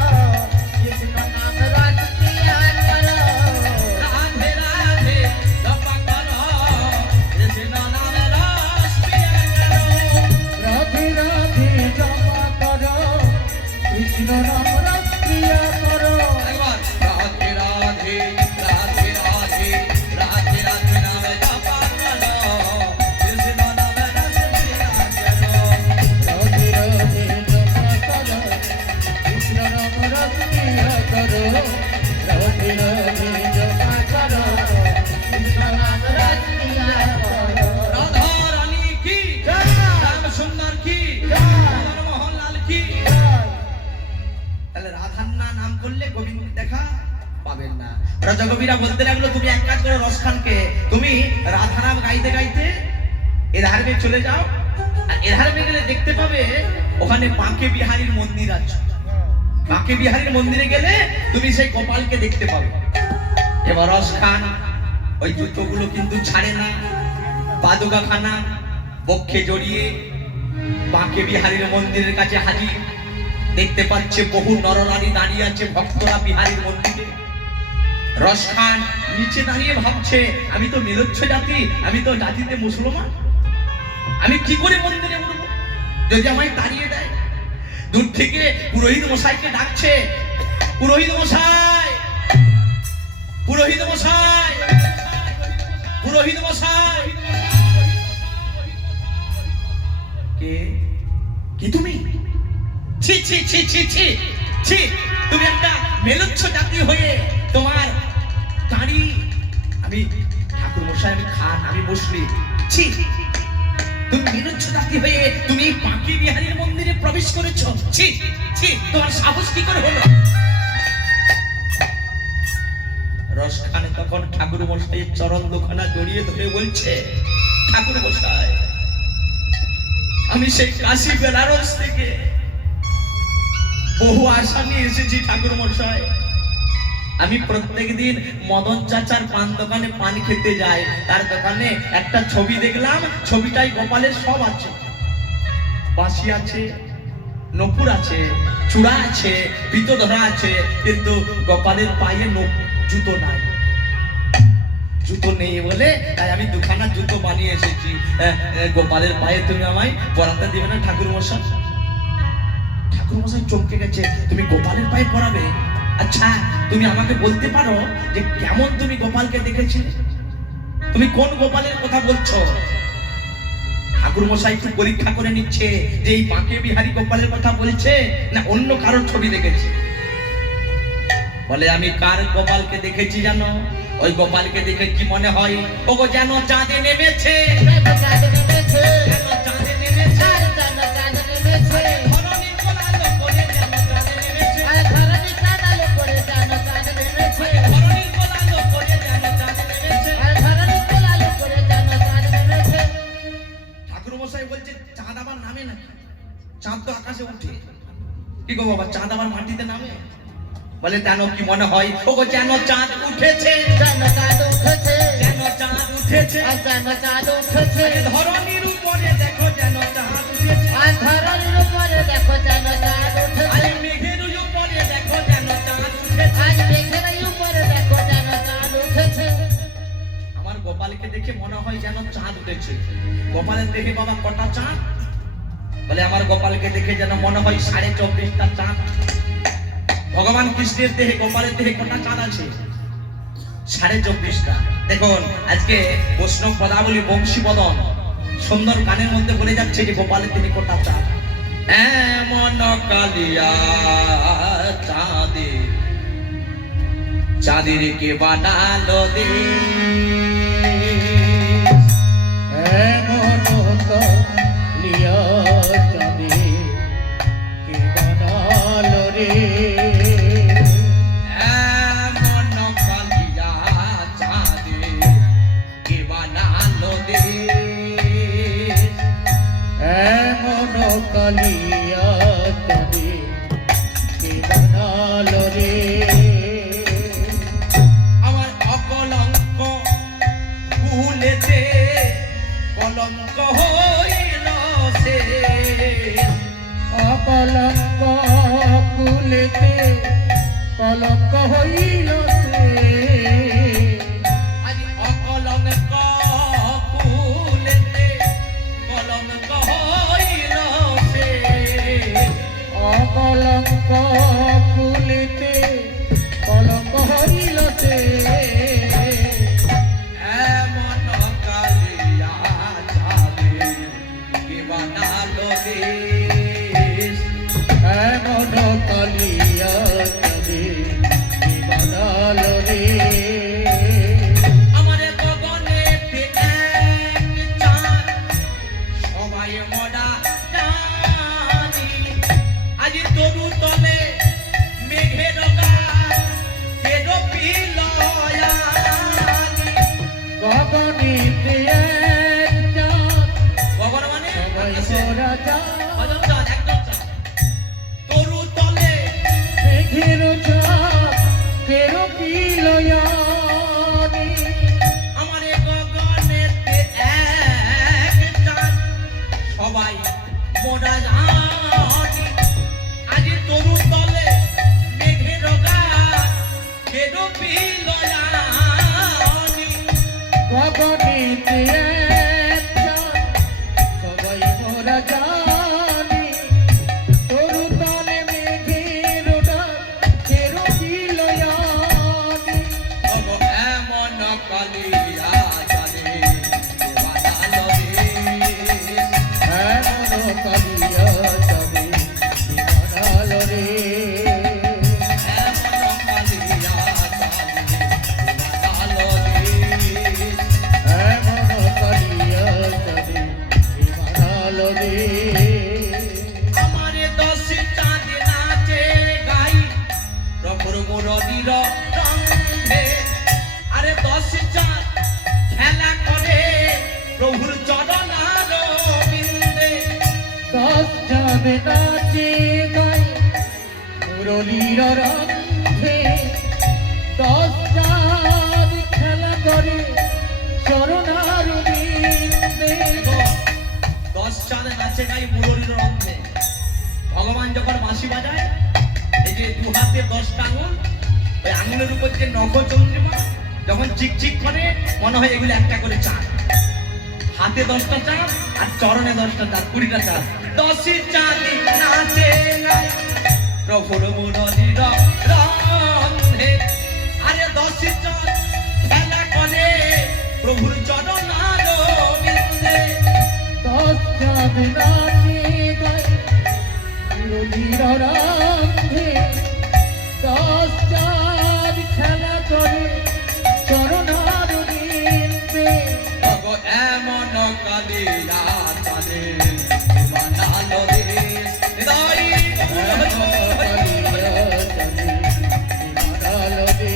কৃষ্ণ নাম রস পিয়া করো। রাধে রাধে জপা করো, কৃষ্ণ নামে রস পিয়া করো। রাধে রাধে জপা করো, কৃষ্ণ নাম রস পিয়া করো। একবার রাধে রাধে রাধে রাধে রাধে রাধে নামে জপা করো, কৃষ্ণ নামে রস পিয়া করো। রাধে রাধে জপা করো, কৃষ্ণ নাম রস পিয়া করো। রাধে রাধে জপা করো, কৃষ্ণ নাম রস পিয়া করো। রাধা রানী কি, জয়। রাম সুন্দর কি, জয়। মদন মোহন লাল কি। জয়। তাহলে রাধার নাম করলে গোবিন্দ দেখা পাবেন না। রজগবীরা বলতে লাগলো তুমি এক কাজ করো রসখানকে, তুমি রাধা নাম গাইতে গাইতে এধারে দিয়ে চলে যাও, আর এধারে দিয়ে গেলে দেখতে পাবে ওখানে বাঁকে বিহারীর মন্দির আছে। বাঁকে বিহারীর মন্দিরে গেলে তুমি সেই গোপালকে দেখতে পাবে। এবার রস খান ওই জুতোগুলো কিন্তু ছাড়ে না, পাদুকা খানা বক্ষে জড়িয়ে বাঁকে বিহারীর মন্দিরের কাছে হাজির। দেখতে পাচ্ছে বহু নরনারী দাঁড়িয়ে আছে ভক্তরা বিহারীর মন্দিরে। রস খান নিচে দাঁড়িয়ে ভাবছে, আমি তো নিরচ্ছ জাতি, আমি তো জাতিতে মুসলমান, আমি কি করে মন্দিরে উঠবো যদি আমায় তাড়িয়ে দেয়। দূর থেকে পুরোহিত মশাইকে ডাকছে, পুরোহিত মশাই, পুরোহিত মশাই, পুরোহিত মশাই। কে? কি তুমি? ছি ছি ছি ছি ছি ছি, তুমি একটা মেলচ্ছ জাতি হয়ে তোমার দাঁড়ি, আমি ঠাকুর মশাই, আমি খান, আমি মুসলিম, ছি, তুমি মেলচ্ছ জাতি হয়ে তুমি বাঁকে বিহারীর মন্দিরে প্রবেশ করেছো, ছি ছি, তোমার সাহস কি করে হলো? রস খানে তখন ঠাকুর মশাইয়ের চরণ দুখানা জড়িয়ে ধরে বলছে, ঠাকুর মশাই, আমি সেই কাশী বেনারস থেকে বহু আশা নিয়ে এসেছি ঠাকুর মশাই। আমি প্রত্যেকদিন মদন চাচার পান দোকানে পান খেতে যাই, তার দোকানে একটা ছবি দেখলাম, ছবিটাই গোপালের সব আছে, বাঁশি আছে, নপুর আছে, চূড়া আছে, পিতো ধরা আছে, কিন্তু গোপালের পায়ে জুতো নাই। জুতো নেই বলে তাই আমি দুখানা জুতো বানিয়ে এসেছি। গোপালের পায়ে তুমি আমায় পরাতে দিবে না ঠাকুর মশাই? ঠাকুর মশাই চমকে গেছে, তুমি গোপালের পায়ে পরাবে? আচ্ছা, তুমি আমাকে বলতে পারো যে কেমন তুমি গোপালকে দেখেছিলে? তুমি কোন গোপালের কথা বলছো? ঠাকুর মশাই একটু পরীক্ষা করে নিচ্ছে যে এই বাঁকে বিহারী গোপালের কথা বলছে না অন্য কারোর ছবি দেখেছে। বলে, আমি কার গোপালকে দেখেছি জানো? ওই গোপালকে দেখে কি মনে হয়? ওগো যেন চাঁদে নেমেছে, যেন চাঁদে নেমেছে, ধরণীর কোল আলো করে যেন চাঁদে নেমেছে, ধরণীর কোল আলো করে যেন চাঁদে নেমেছে, ধরণীর কোল আলো করে যেন চাঁদে নেমেছে, ধরণীর কোল আলো করে যেন চাঁদে নেমেছে। ঠাকুর মশাই বলছে, চাঁদ আবার নামে নাকি? চাঁদ তো আকাশে উঠে। কি গো বাবা, চাঁদ আবার মাটিতে নামে? বলে, জানো কি মনে হয়? ওগো যেন চাঁদ উঠেছে, যেন চাঁদ উঠেছে, যেন চাঁদ উঠেছে, যেন চাঁদ উঠেছে, ধরণীর উপরে দেখো যেন চাঁদ উঠেছে, আর ধরণীর উপরে দেখো যেন চাঁদ উঠেছে, আর মেঘের উপরে দেখো যেন চাঁদ উঠেছে, আর মেঘের উপরে দেখো যেন চাঁদ উঠেছে। আমার গোপালকে দেখে মনে হয় যেন চাঁদ উঠেছে। গোপালের দেখে বাবা কটা চাঁদ? বলে, আমার গোপালকে দেখে যেন মনে হয় 24.5টা চাঁদ। ভগবান কৃষ্ণের দেহে গোপালের দেহে কটা চাঁদ আছে? 24.5টা। দেখুন, আজকে বৈষ্ণব পদাবলী বংশী বদন সুন্দর গানের মধ্যে বলে যাচ্ছে যে গোপালের দেহে কটা চাঁদ। এমন কালিয়া চাঁদে, চাঁদের কে বানালো দে, এমন কালিয়া চাঁদে কে বানালো রে, কালিয়া চাঁদে কে বানালো রে। আমার অকলঙ্ক ভুলেতে কলঙ্ক হইল সে, অকলঙ্ক কুলেতে কলঙ্ক হইল সে, আজ অকলঙ্ক ভুলেতে কলঙ্ক হইল সে, অকলঙ্ক কুলেতে কলঙ্ক হইল সে, এমন কালিয়া চাঁদে কে বানালো দেশ, এমন কালিয়া চাঁদে কে বানালো রে। আমার গগনেতে এক চাঁদ সবাই মোরা জানি, আজ তরু তলে মেঘের গান তেরো পিলয়ানি, গগনেতে এক চাঁদ চাঁদ মদন চাঁদ একদম চাঁদ তরু তলে মেঘের চাঁদ কেরো পিলয়ানি আমারে গগনেতে এক চাঁদ সবাই মোরা জানি আজি তরু তলে মেঘের গান কেরো পিলয়ানি গগনেতে এক চাঁদ সবাই মোরা জানি তরু তলে মেঘের ডাক কেরো পিলয়ানি অগো এমন কালিয়া জানে বানালো দেশ এমন কালিয়া যাবে বানালো রে এমন কালিয়া জানে বানালো দেশ এমন কালিয়া যাবে বানালো রে আমারে দশ চাঁদ নাচে গাই প্রভুর মুরলীর রঙে আরে দশ চাঁদ খেলা করে প্রভুর চরণার বিন্দে দশ যাবে নাচে গাই মুরলীর রন্ধে দশ চাঁদ খেলা করে চরণার বিন্দে দশ চাঁদ নাচে গাই মুরলীর রঙে ভগবান যখন বাঁশি বাজায় এই যে দু হাতে 10টা আঙুল ওই আঙুলের উপর যে নখ চন্দ্রিমা যখন চিকচিক করে মনে হয় এগুলো একটা করে চাঁদ হাতে 10টা চাঁদ আর চরণে 10টা চাঁদ 20টা চাঁদ 10ই চাঁদি নাচে গাই প্রভুর মুরলীর রন্ধে আরে 10ই চাঁদ খেলা করে প্রভুর চরণার বিন্দে দশ চাঁদ নাচে গাই মুরলীর রন্ধে দশ চাঁদ খেলা করে চরণার বিন্দে অগো এমন কালিয়া জানে বানালো দেশ হৃদয় কালিয়া যাবে বানালো রে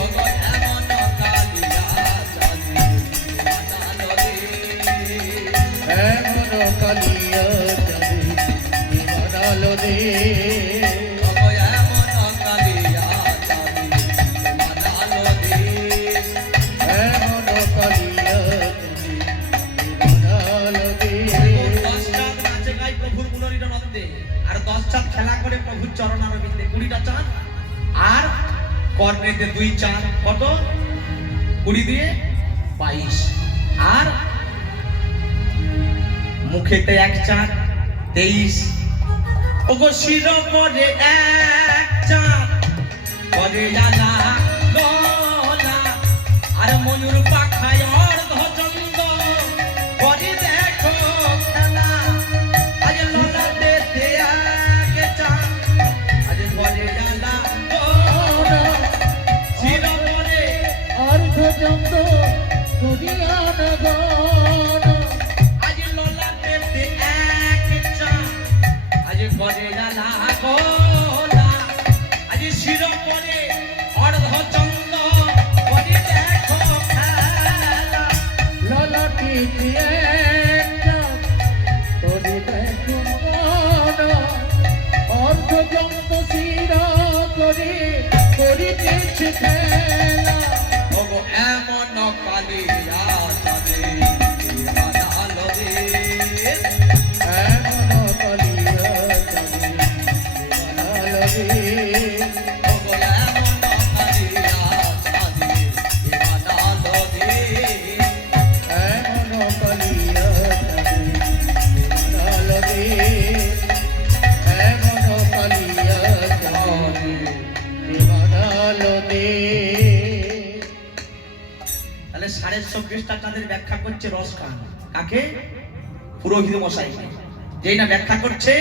অগো এমন কালিয়া জানে বানালো দেশ এমন কালিয়া যাবে বানালো রে অগো এমন কালিয়া জানে বানালো দেশ এমন কালিয়া যাবে বানালো রে 10 চাঁদ নাচে গাই প্রভুর মুরলীর রন্ধে আর 10 চাঁদ খেলা করে প্রভুর চরণার বিন্দে 20টা চাঁদ আর কর্ণেতে 2 চাঁদ কত 20 দিয়ে 22 আর মুখেতে 1 চাঁদ 23 ওগো শির পরে 1 চাঁদ পরে জানা গলা আর ময়ূর পাখায় অর্ধচন্দ্র পরে দেখো খেলা আজ ললাটে এক চাঁদ আজ পরে জানা গলা শির পরে অর্ধচন্দ্র দুনিয়ান গান আজ ললাটে এক চাঁদ আজ পরে জানা গলা আজ শির পরে অর্ধচন্দ্র পরে দেখো খেলা ললাটি তোরে দেখো গান অর্ধচন্দ্র শিরা করে করিতেছে খেলা ওগো এমন কালিয়া জানে বানালো দেশ এমন কালিয়া যাবে বানালো রে ওগো এমন কালিয়া জানে বানালো দেশ এমন কালিয়া যাবে বানালো রে এমন কালিয়া যাবে বানালো রে তাহলে 24.5টা চাঁদের ব্যাখ্যা করছে রস খান কাকে পুরোহিত মশাই যেই না ব্যাখ্যা করছে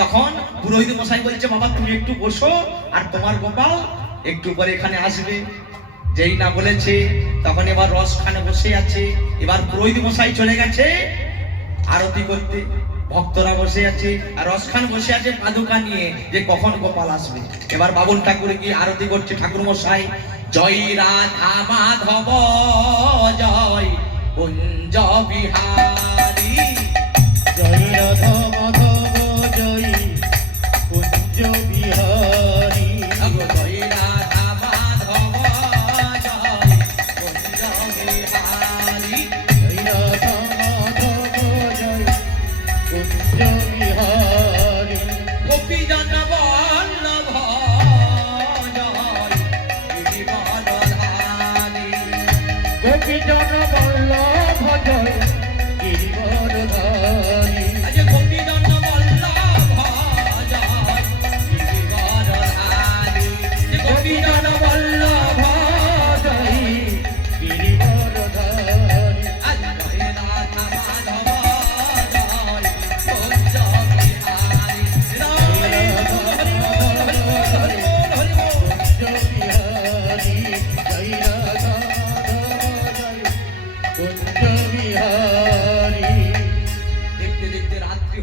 তখন পুরোহিত মশাই বলছে বাবা তুমি একটু বসো আর তোমার গোপাল একটু পরে এখানে আসবে যেই না বলেছে তখন এবার রস খানে বসে আছে এবার পুরোহিত মশাই চলে গেছে আরতি করতে ভক্তরা বসে আছে আর রসখান বসে আছে পাদুকা নিয়ে যে কখন গোপাল আসবে এবার বাবুল ঠাকুর গিয়ে আরতি করছে ঠাকুর মশাই জয় রাধা মাধব জয় কুঞ্জ বিহারী জয়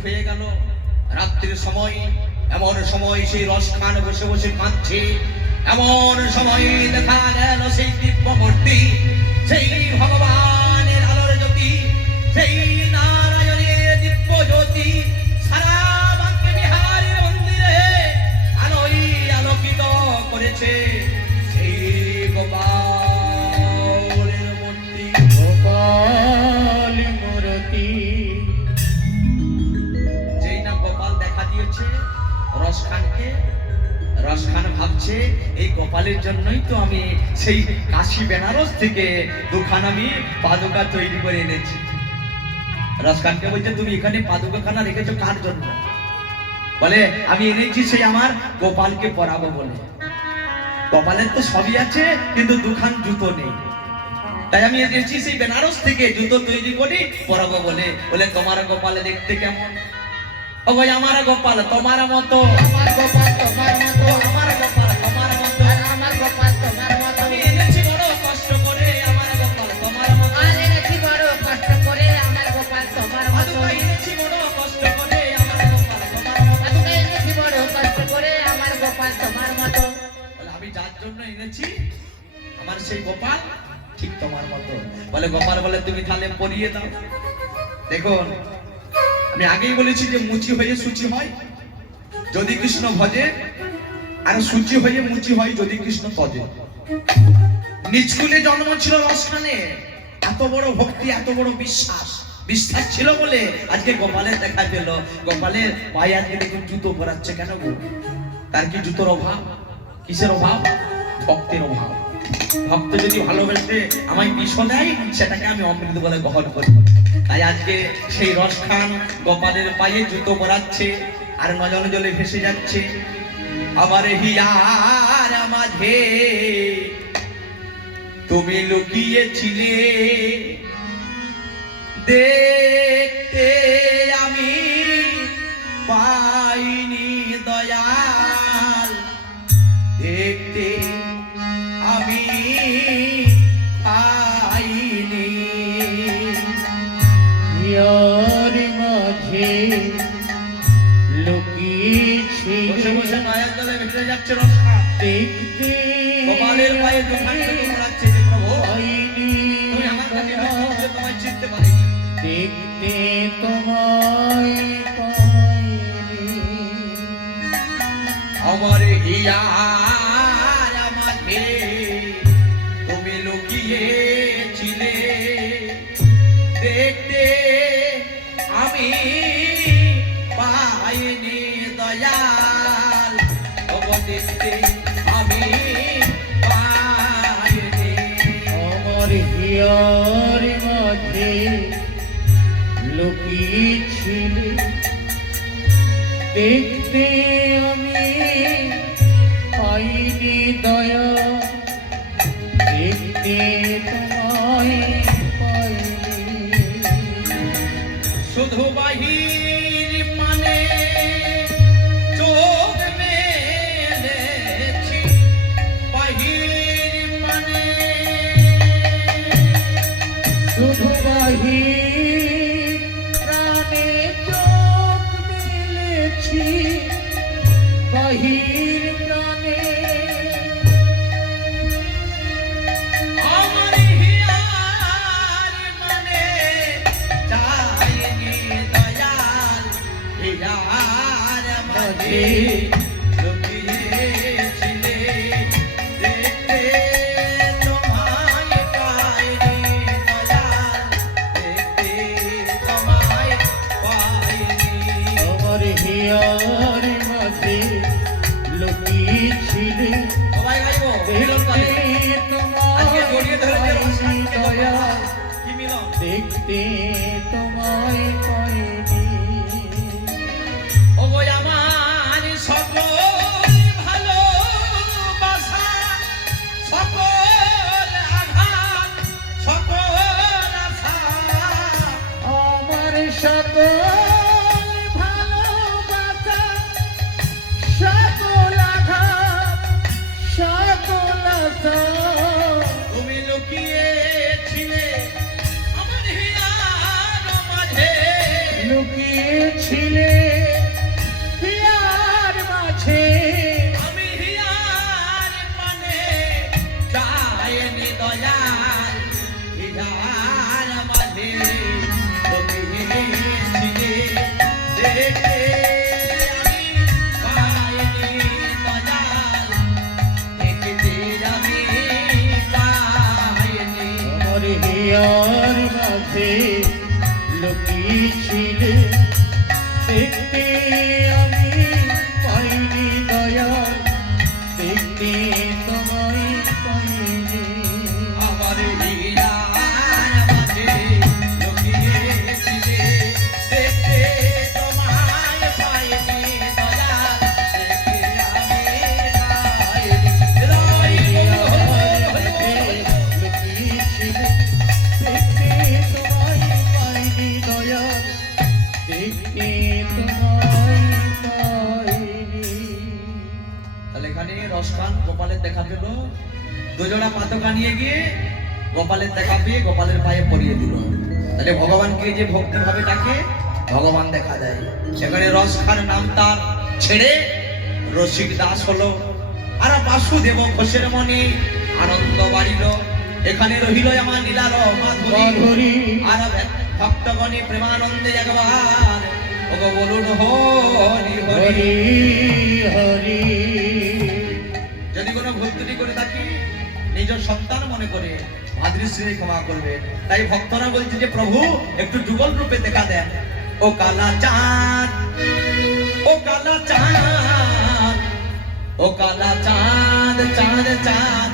হয়ে গেল রাত্রির সময়। এমন সময় সেই রসখান বসে বসে কাঁদছে। এমন সময় দেখা গেল সেই দিব্যমূর্তি, সেই ভগবানের আলোর জ্যোতি, সেই নারায়ণের দিব্য জ্যোতি সারা বাঙ্কে বিহারীর মন্দিরে আলোয় আলোকিত করেছে সেই গোপালের মূর্তি। গোপাল মূর্তি যেই না গোপাল দেখা দিয়েছে রসখানকে, রসখান ভাবছে এই গোপালের জন্যই তো আমি সেই কাশী বেনারস থেকে দুখানা আমি পাদুকা তৈরি করে এনেছি। রসখানকে বলছে তুমি এখানে পাদুকাখানা রেখেছো কার জন্য? বলে আমি এনেছি সেই আমার গোপালকে পরাবো বলে। গোপালের তো সবই আছে কিন্তু দুখান জুতো নেই, তাই আমি এনেছি সেই বেনারস থেকে জুতো তৈরি করি পরাবো বলে। বলে তোমার গোপাল দেখতে কেমন? ও ভাই আমার গোপাল তোমার মতো, আমার গোপাল তোমার মতো, আমার গোপাল তোমার মতো। আর আমার গোপাল তোমার মতো। আমি এনেছি বড় কষ্ট করে আমার গোপাল তোমার মতো। আর এনেছি বড় কষ্ট করে আমার গোপাল তোমার মতো। পাদুকা এনেছি বড় কষ্ট করে আমার গোপাল তোমার মতো। পাদুকা এনেছি বড় কষ্ট করে আমার গোপাল তোমার মতো। বলে আমি যার জন্য এনেছি আমার সেই গোপাল ঠিক তোমার মতো। বলে গোপাল বলে তুমি তাহলে পরিয়ে দাও। দেখুন আমি আগেই বলেছি যে মুচি হয়ে সূচি হয় যদি কৃষ্ণ ভজে, আর সূচি হয়ে মুচি হয় যদি কৃষ্ণ তজে। নিচকুলে জন্ম ছিল রসখানে, এত বড় ভক্তি এত বড় বিশ্বাস বিশ্বাস ছিল বলে আজকে গোপালের দেখা পেল। গোপালের পায়ে আজকে দেখুন জুতো পরাচ্ছে কেন গো? তার কি জুতোর অভাব? কিসের অভাব? ভক্তের অভাব। ভক্ত যদি ভালোবেসে আমায় বিষ দেয় সেটাকে আমি অমৃত বলে গ্রহণ করি। তাই আজকে সেই রসখান গোপালের পায়ে জুতো পরাচ্ছে আর নজর জলে ভেসে যাচ্ছে। আমার হিয়ার মাঝে তুমি লুকিয়েছিলে, দেখতে আমি পাইনি দয়াল, দেখতে আমি পাইনি। ইয়ার মাঝে লুকিয়েছিল, বসে বসে নয়ন জলে ভেসে যাচ্ছে রসখান। দেখতে গোপালের পায়ে দুখান জুতো পরাচ্ছে যে প্রভু পাইনি তুমি আমার কাছে এসেছো, তোমায় চিনতে পারিনি। দেখতে তোমায় পাইনি। আমার হিয়ার মাঝে তুমি লুকিয়েছিলে, দেখতে আমি পাইনি দয়াল, ওগো দেখতে আমি পাইনি। আমার হিয়ার মাঝে লুকিয়েছিল, দেখতে আমি পাইনি দয়া, দেখতে তোমায় পাইনি। শুধু বাহির মানে চোখ মেলেছি, বাহির মানে শুধু বাহির প্রাণে চোখ মেলেছি, বাহির প্রাণে আমার হিয়ার মানে চাইনি দয়াল, হিয়ার মাঝে লুকিয়েছিলে, দেখতে তোমায় পাইনি দয়াল, দেখতে তোমায় পাইনি। আমার হিয়ার মাঝে লুকিয়েছিল, সবাই গাইবো মিলন গানে। দেখতে আজকে জড়িয়ে ধরেছে তোমায় রসখানকে পাইনি দয়া, গোপাল। কি মিলন? দেখতে তোমায় পাইনি। ওগো আমার সকল ভালোবাসা, সকল আঘাত, সকল আশা, আমার সকল ভালোবাসা, সকল আঘাত, সকল আশা তুমি লুকিয়েছিলে আমার হিয়ার মাঝে, লুকিয়েছিলে হিয়ার মাঝে আমি হিয়ার মানে চাইনি দয়াল হিয়ার মাঝে লুকিয়েছিলে দেখে আমি পাইনি দয়াল দেখতে আমি পাইনি আমার হিয়ার মাঝে লুকিয়েছিলে দেখতে আমি পাইনি দয়াল দেখতে তোমায় পাইনি আমার হিয়ার মাঝে লুকিয়েছিলে দেখতে তোমায় পাইনি দয়াল দেখতে আমি পাইনি রাই লুকিয়েছিলে দেখতে তোমায় পাইনি দয়াল দেখতে তোমায় পাইনি তাহলে এখানে রসখান গোপালের দেখা পেল, দুজোড়া পাতকা নিয়ে গিয়ে গোপালের দেখা পেয়ে গোপালের পায়ে পরিয়ে দিল। তাহলে ভগবানকে যে ভক্তি ভাবে ডাকে ভগবান দেখা দেয়। সেখানে রসখান নাম তার ছেড়ে রসিক দাস হলো, আর বাসুদেব ঘোষের মনে আনন্দ বাড়িল। এখানে রহিল আমার লীলার মাধুরী, মাধুরী আর ভক্তগণে প্রেমানন্দে একবার ওগো বলুন হরি হরি। হরি হরি যদি কোনো ভুল ত্রুটি করে থাকি নিজের সন্তান মনে করে ভাদ্রশ্রী ক্ষমা করবে। তাই ভক্তরা বলছে যে প্রভু একটু যুগল রূপে দেখা দেন। ও কালা চাঁদ, ও কালা চাঁদ, ও কালা চাঁদ, চাঁদ চাঁদ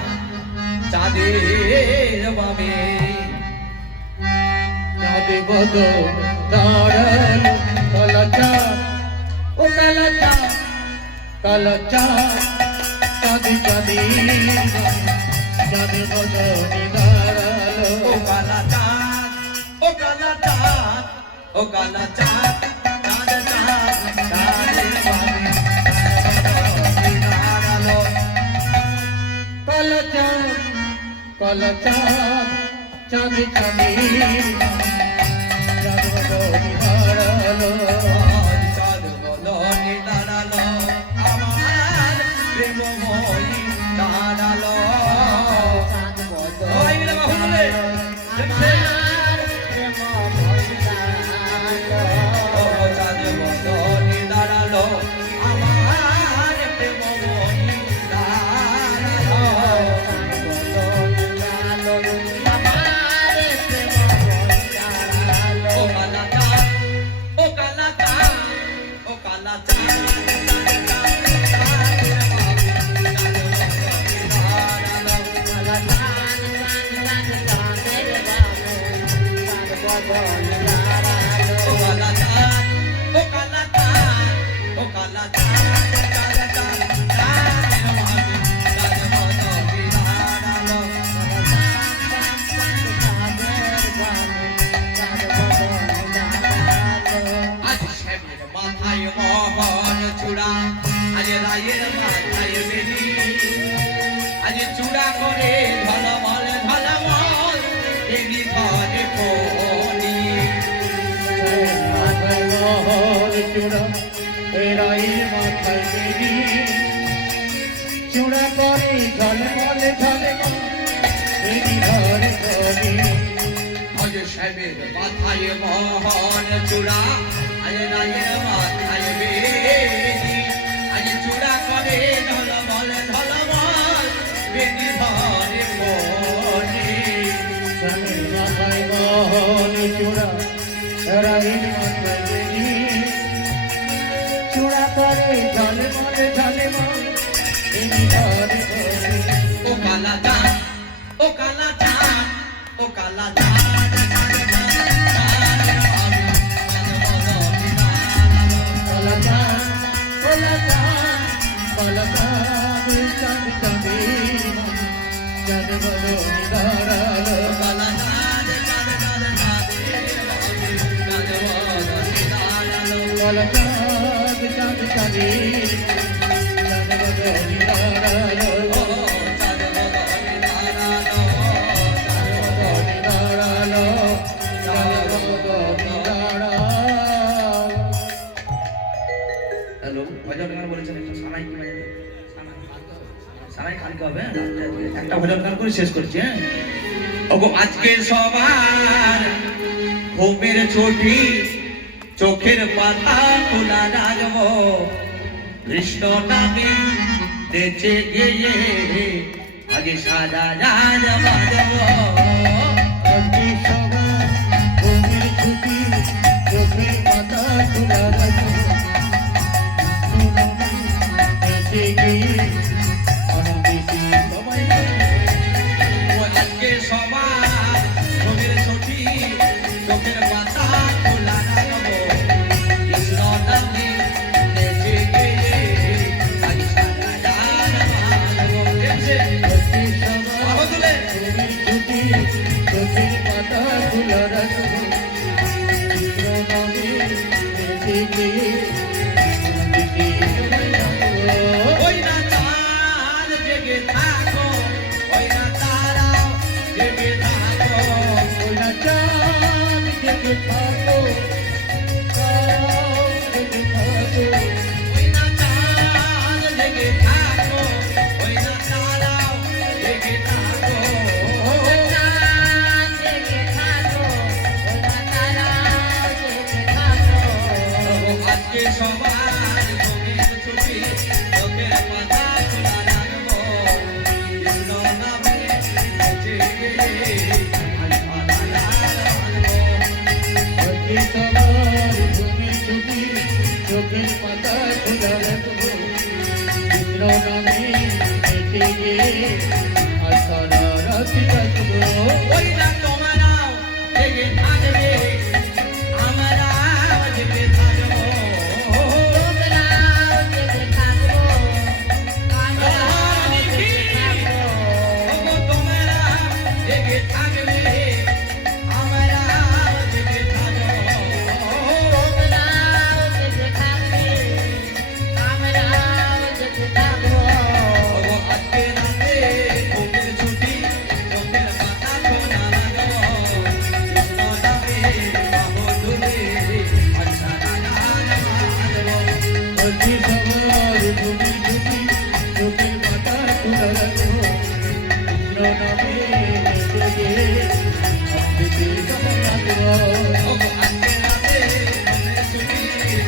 চাঁদের বামে চাঁদে বদ দাঁড়াল কালা চাঁদ ও কালা চাঁদ কালা চাঁদ চাঁদে চাঁদে চাঁদে বদ দাঁড়াল ও কালা চাঁদ, ও কালা চাঁদ, ও কালা চাঁদ, চাঁদ চাঁদ চাঁদের বামে দাঁড়ালো। কালা চাঁদ কালা চাঁদ চাঁদে চাঁদে চাঁদ বদ দাঁড়াল চাঁদ বদনে দাঁড়ালো, আমার প্রেমময়ী দাঁড়ালো। চাঁদ বদন ওই মিলে বাহু বলে, আমার প্রেম ভোলালো। ও চাঁদ বদনে দাঁড়ালো, আমার প্রেমময়ী দাঁড়ালো। ও কালা চাঁদ, ও কালা চাঁদ, ও কালা চাঁদ, চাঁদ চাঁদ চাঁদের বামে চাঁদ বদনে দাঁড়ালো। ও কালা চাঁদ, ও কালা চাঁদ, ও কালা চাঁদ, চাঁদ চাঁদ চাঁদের বামে চাঁদ বদনে দাঁড়ালো। আজ শ্যামের মাথায় মোহন চূড়া, আজ রায়ের মাথায় বেনি, আজ চূড়া করে ঝলমল ঝলমল বেনি ধরে ফোনি। মাথায় মহল চূড়া রায়ের মাথায় বেরি চূড়া করে ঝলমল ঝলমল বেরি ধরে ধরে আজ শ্যামের মাথায় মোহন চূড়া, আজ রায়ের মাথায় বেনি, আজ চূড়া করে ঝলমল ঝলমল বেনি ধরে ফোনি। স্বামীর মাথায় মহল চূড়া রায়ের মাথায় বেরি চূড়া করে ঝলমল ঝলমল বেরি ধরে ধরে ও কালা চাঁদ, ও কালা চাঁদ, ও কালা চাঁদ, চাঁদ চাঁদ চাঁদের বামে চাঁদ বদনে দাঁড়ালো। কালা চাঁদ কালা চাঁদ কালা চাঁদ চাঁদ চাঁদে চাঁদ বদনে দাঁড়ালো ও কালা চাঁদ, চাঁদ চাঁদ চাঁদের বামে চাঁদ বদনে দাঁড়ালো। কালা চাঁদ চাঁদ চাঁদে চাঁদ বদনে দাঁড়ালো ও চাঁদ বদনে দাঁড়ালো, বদনে দাঁড়ালো চাঁদ বদনে দাঁড়ালো ভজন গান বলেছেন একটা সানাই কি বাজাবে সানাই খানকে হবে একটা ভজন গান করে শেষ করছি হ্যাঁ ওগো আজকে সবার ঘুমের ছুটি চোখের পাতা খোলা রাখবো কৃষ্ণ নামে বেঁচে গিয়ে আগে সারা রাজ বাজবো আজকে সবার ঘুমের ছুটি চোখের পাতা খোলা রাখো বেঁচে গিয়ে আনন্দিত সবাই ও আজকে সবার ঘুমের ছুটি চোখের পাতা খোলা রাখবো কৃষ্ণ নামে বেঁচে গিয়ে আগে সারা রাজ বাজবো আজকে সবার ঘুমের ছুটি চোখের পাতা খোলা রাখো কৃষ্ণ নামে বেঁচে গিয়ে ওই না চাঁদ জেগে থাকো ওই না তারাও জেগে থাকো ওই না চাঁদ জেগে থাকো জেগে থাকো ওই না চাঁদ জেগে থাকো ওই না তারাও জেগে থাকো আজকে সবার ঘুমের ছুটি চোখের পাতা খোলা রাখবো কৃষ্ণ নামে বেঁচে গিয়ে আজ সারা রাত বাজবো। আজকে সবার ঘুমের ছুটি চোখের পাতা খোলা রাখবো কৃষ্ণ নামে বেঁচে গিয়ে আজ সারা রাত কাটবো ওই না তোমরাও জেগে থাকবে আমরাও জেগে থাকবো ওগো তোমরা জেগে থাকবে আমরাও জেগে থাকবো ওগো আজকে রাতে ঘুমের ছুটি চোখের পাতা খোলা রাখবো কৃষ্ণ নামে বাহুডুলে আজ সারা রাত বাজবো। আজকে সবার ঘুমের ছুটি চোখের পাতা খোলা রাখবো কৃষ্ণ নামে বেঁচে গিয়ে আনন্দিত সবাই রাখবো ওগো আজকে রাতে ঘুমের ছুটি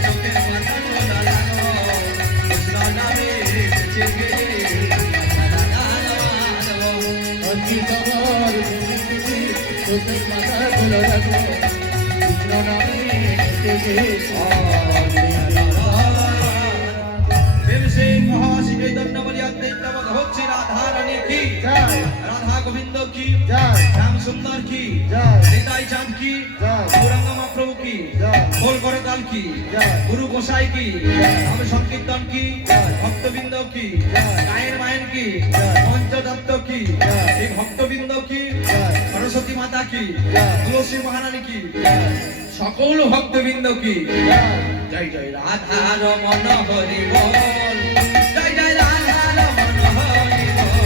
চোখের পাতা খোলা রাখবো কৃষ্ণ নামে বেঁচে গিয়ে সারা রাত বাজবো। আজকে সবার ঘুমের ছুটি চোখের পাতা খোলা রাখবো কৃষ্ণ নামে বেঁচে গিয়ে प्रेम से महाश्री चैतन्य बलि अद्वैतवत होच्छे राधा रानी की राधा गोविंद की श्याम सुंदर की निताई चांद की गौरांग महाप्रभु की बोल करताल की गुरु गोसाई की नाम संकीर्तन की भक्तबिंद की गायन मायन की पंचदत्त की एक भक्तबिंद की सरस्वती माता की तुलसी महारानी की সকল ভক্তবৃন্দ কি জয় জয় রাধা রমন হরি বল জয় জয় রাধা রমন হরি বল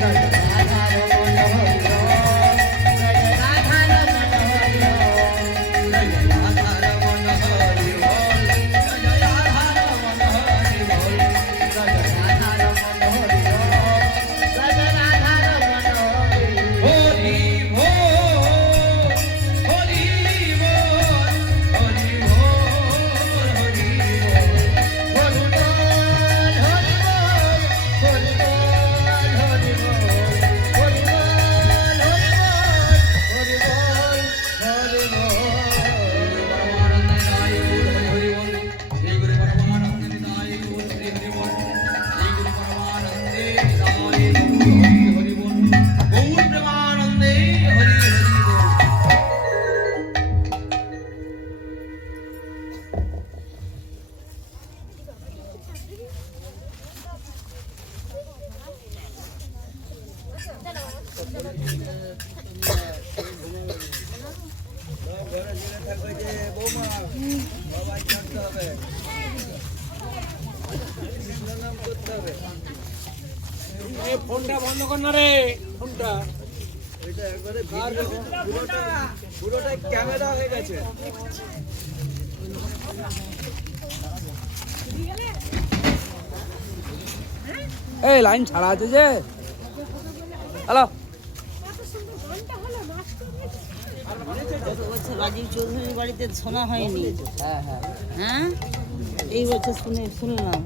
জয় জয় রাধা রমন হরি বল জয় জয় রাধা রমন হরি বল হরি বল হরি বল হরি বল হরি বল পরমানন্দ নিতাই গৌর হরি হরি বল শ্রী গুরু পরমানন্দ নিতাই গৌর হরি হরি বল শ্রী গুরু পরমানন্দে নিতাই গৌর হরি হরি বল গৌর প্রেমানন্দে হরি হরি বল। ফোনটা বন্ধ কর না রে ফোনটা পুরোটা ক্যামেরা হয়ে গেছে এই লাইন ছাড়া আছে যে। হ্যালো, গত বছর রাজীব চৌধুরীর বাড়িতে শোনা হয়নি। হ্যাঁ হ্যাঁ, হ্যাঁ, এই বছর শুনলাম।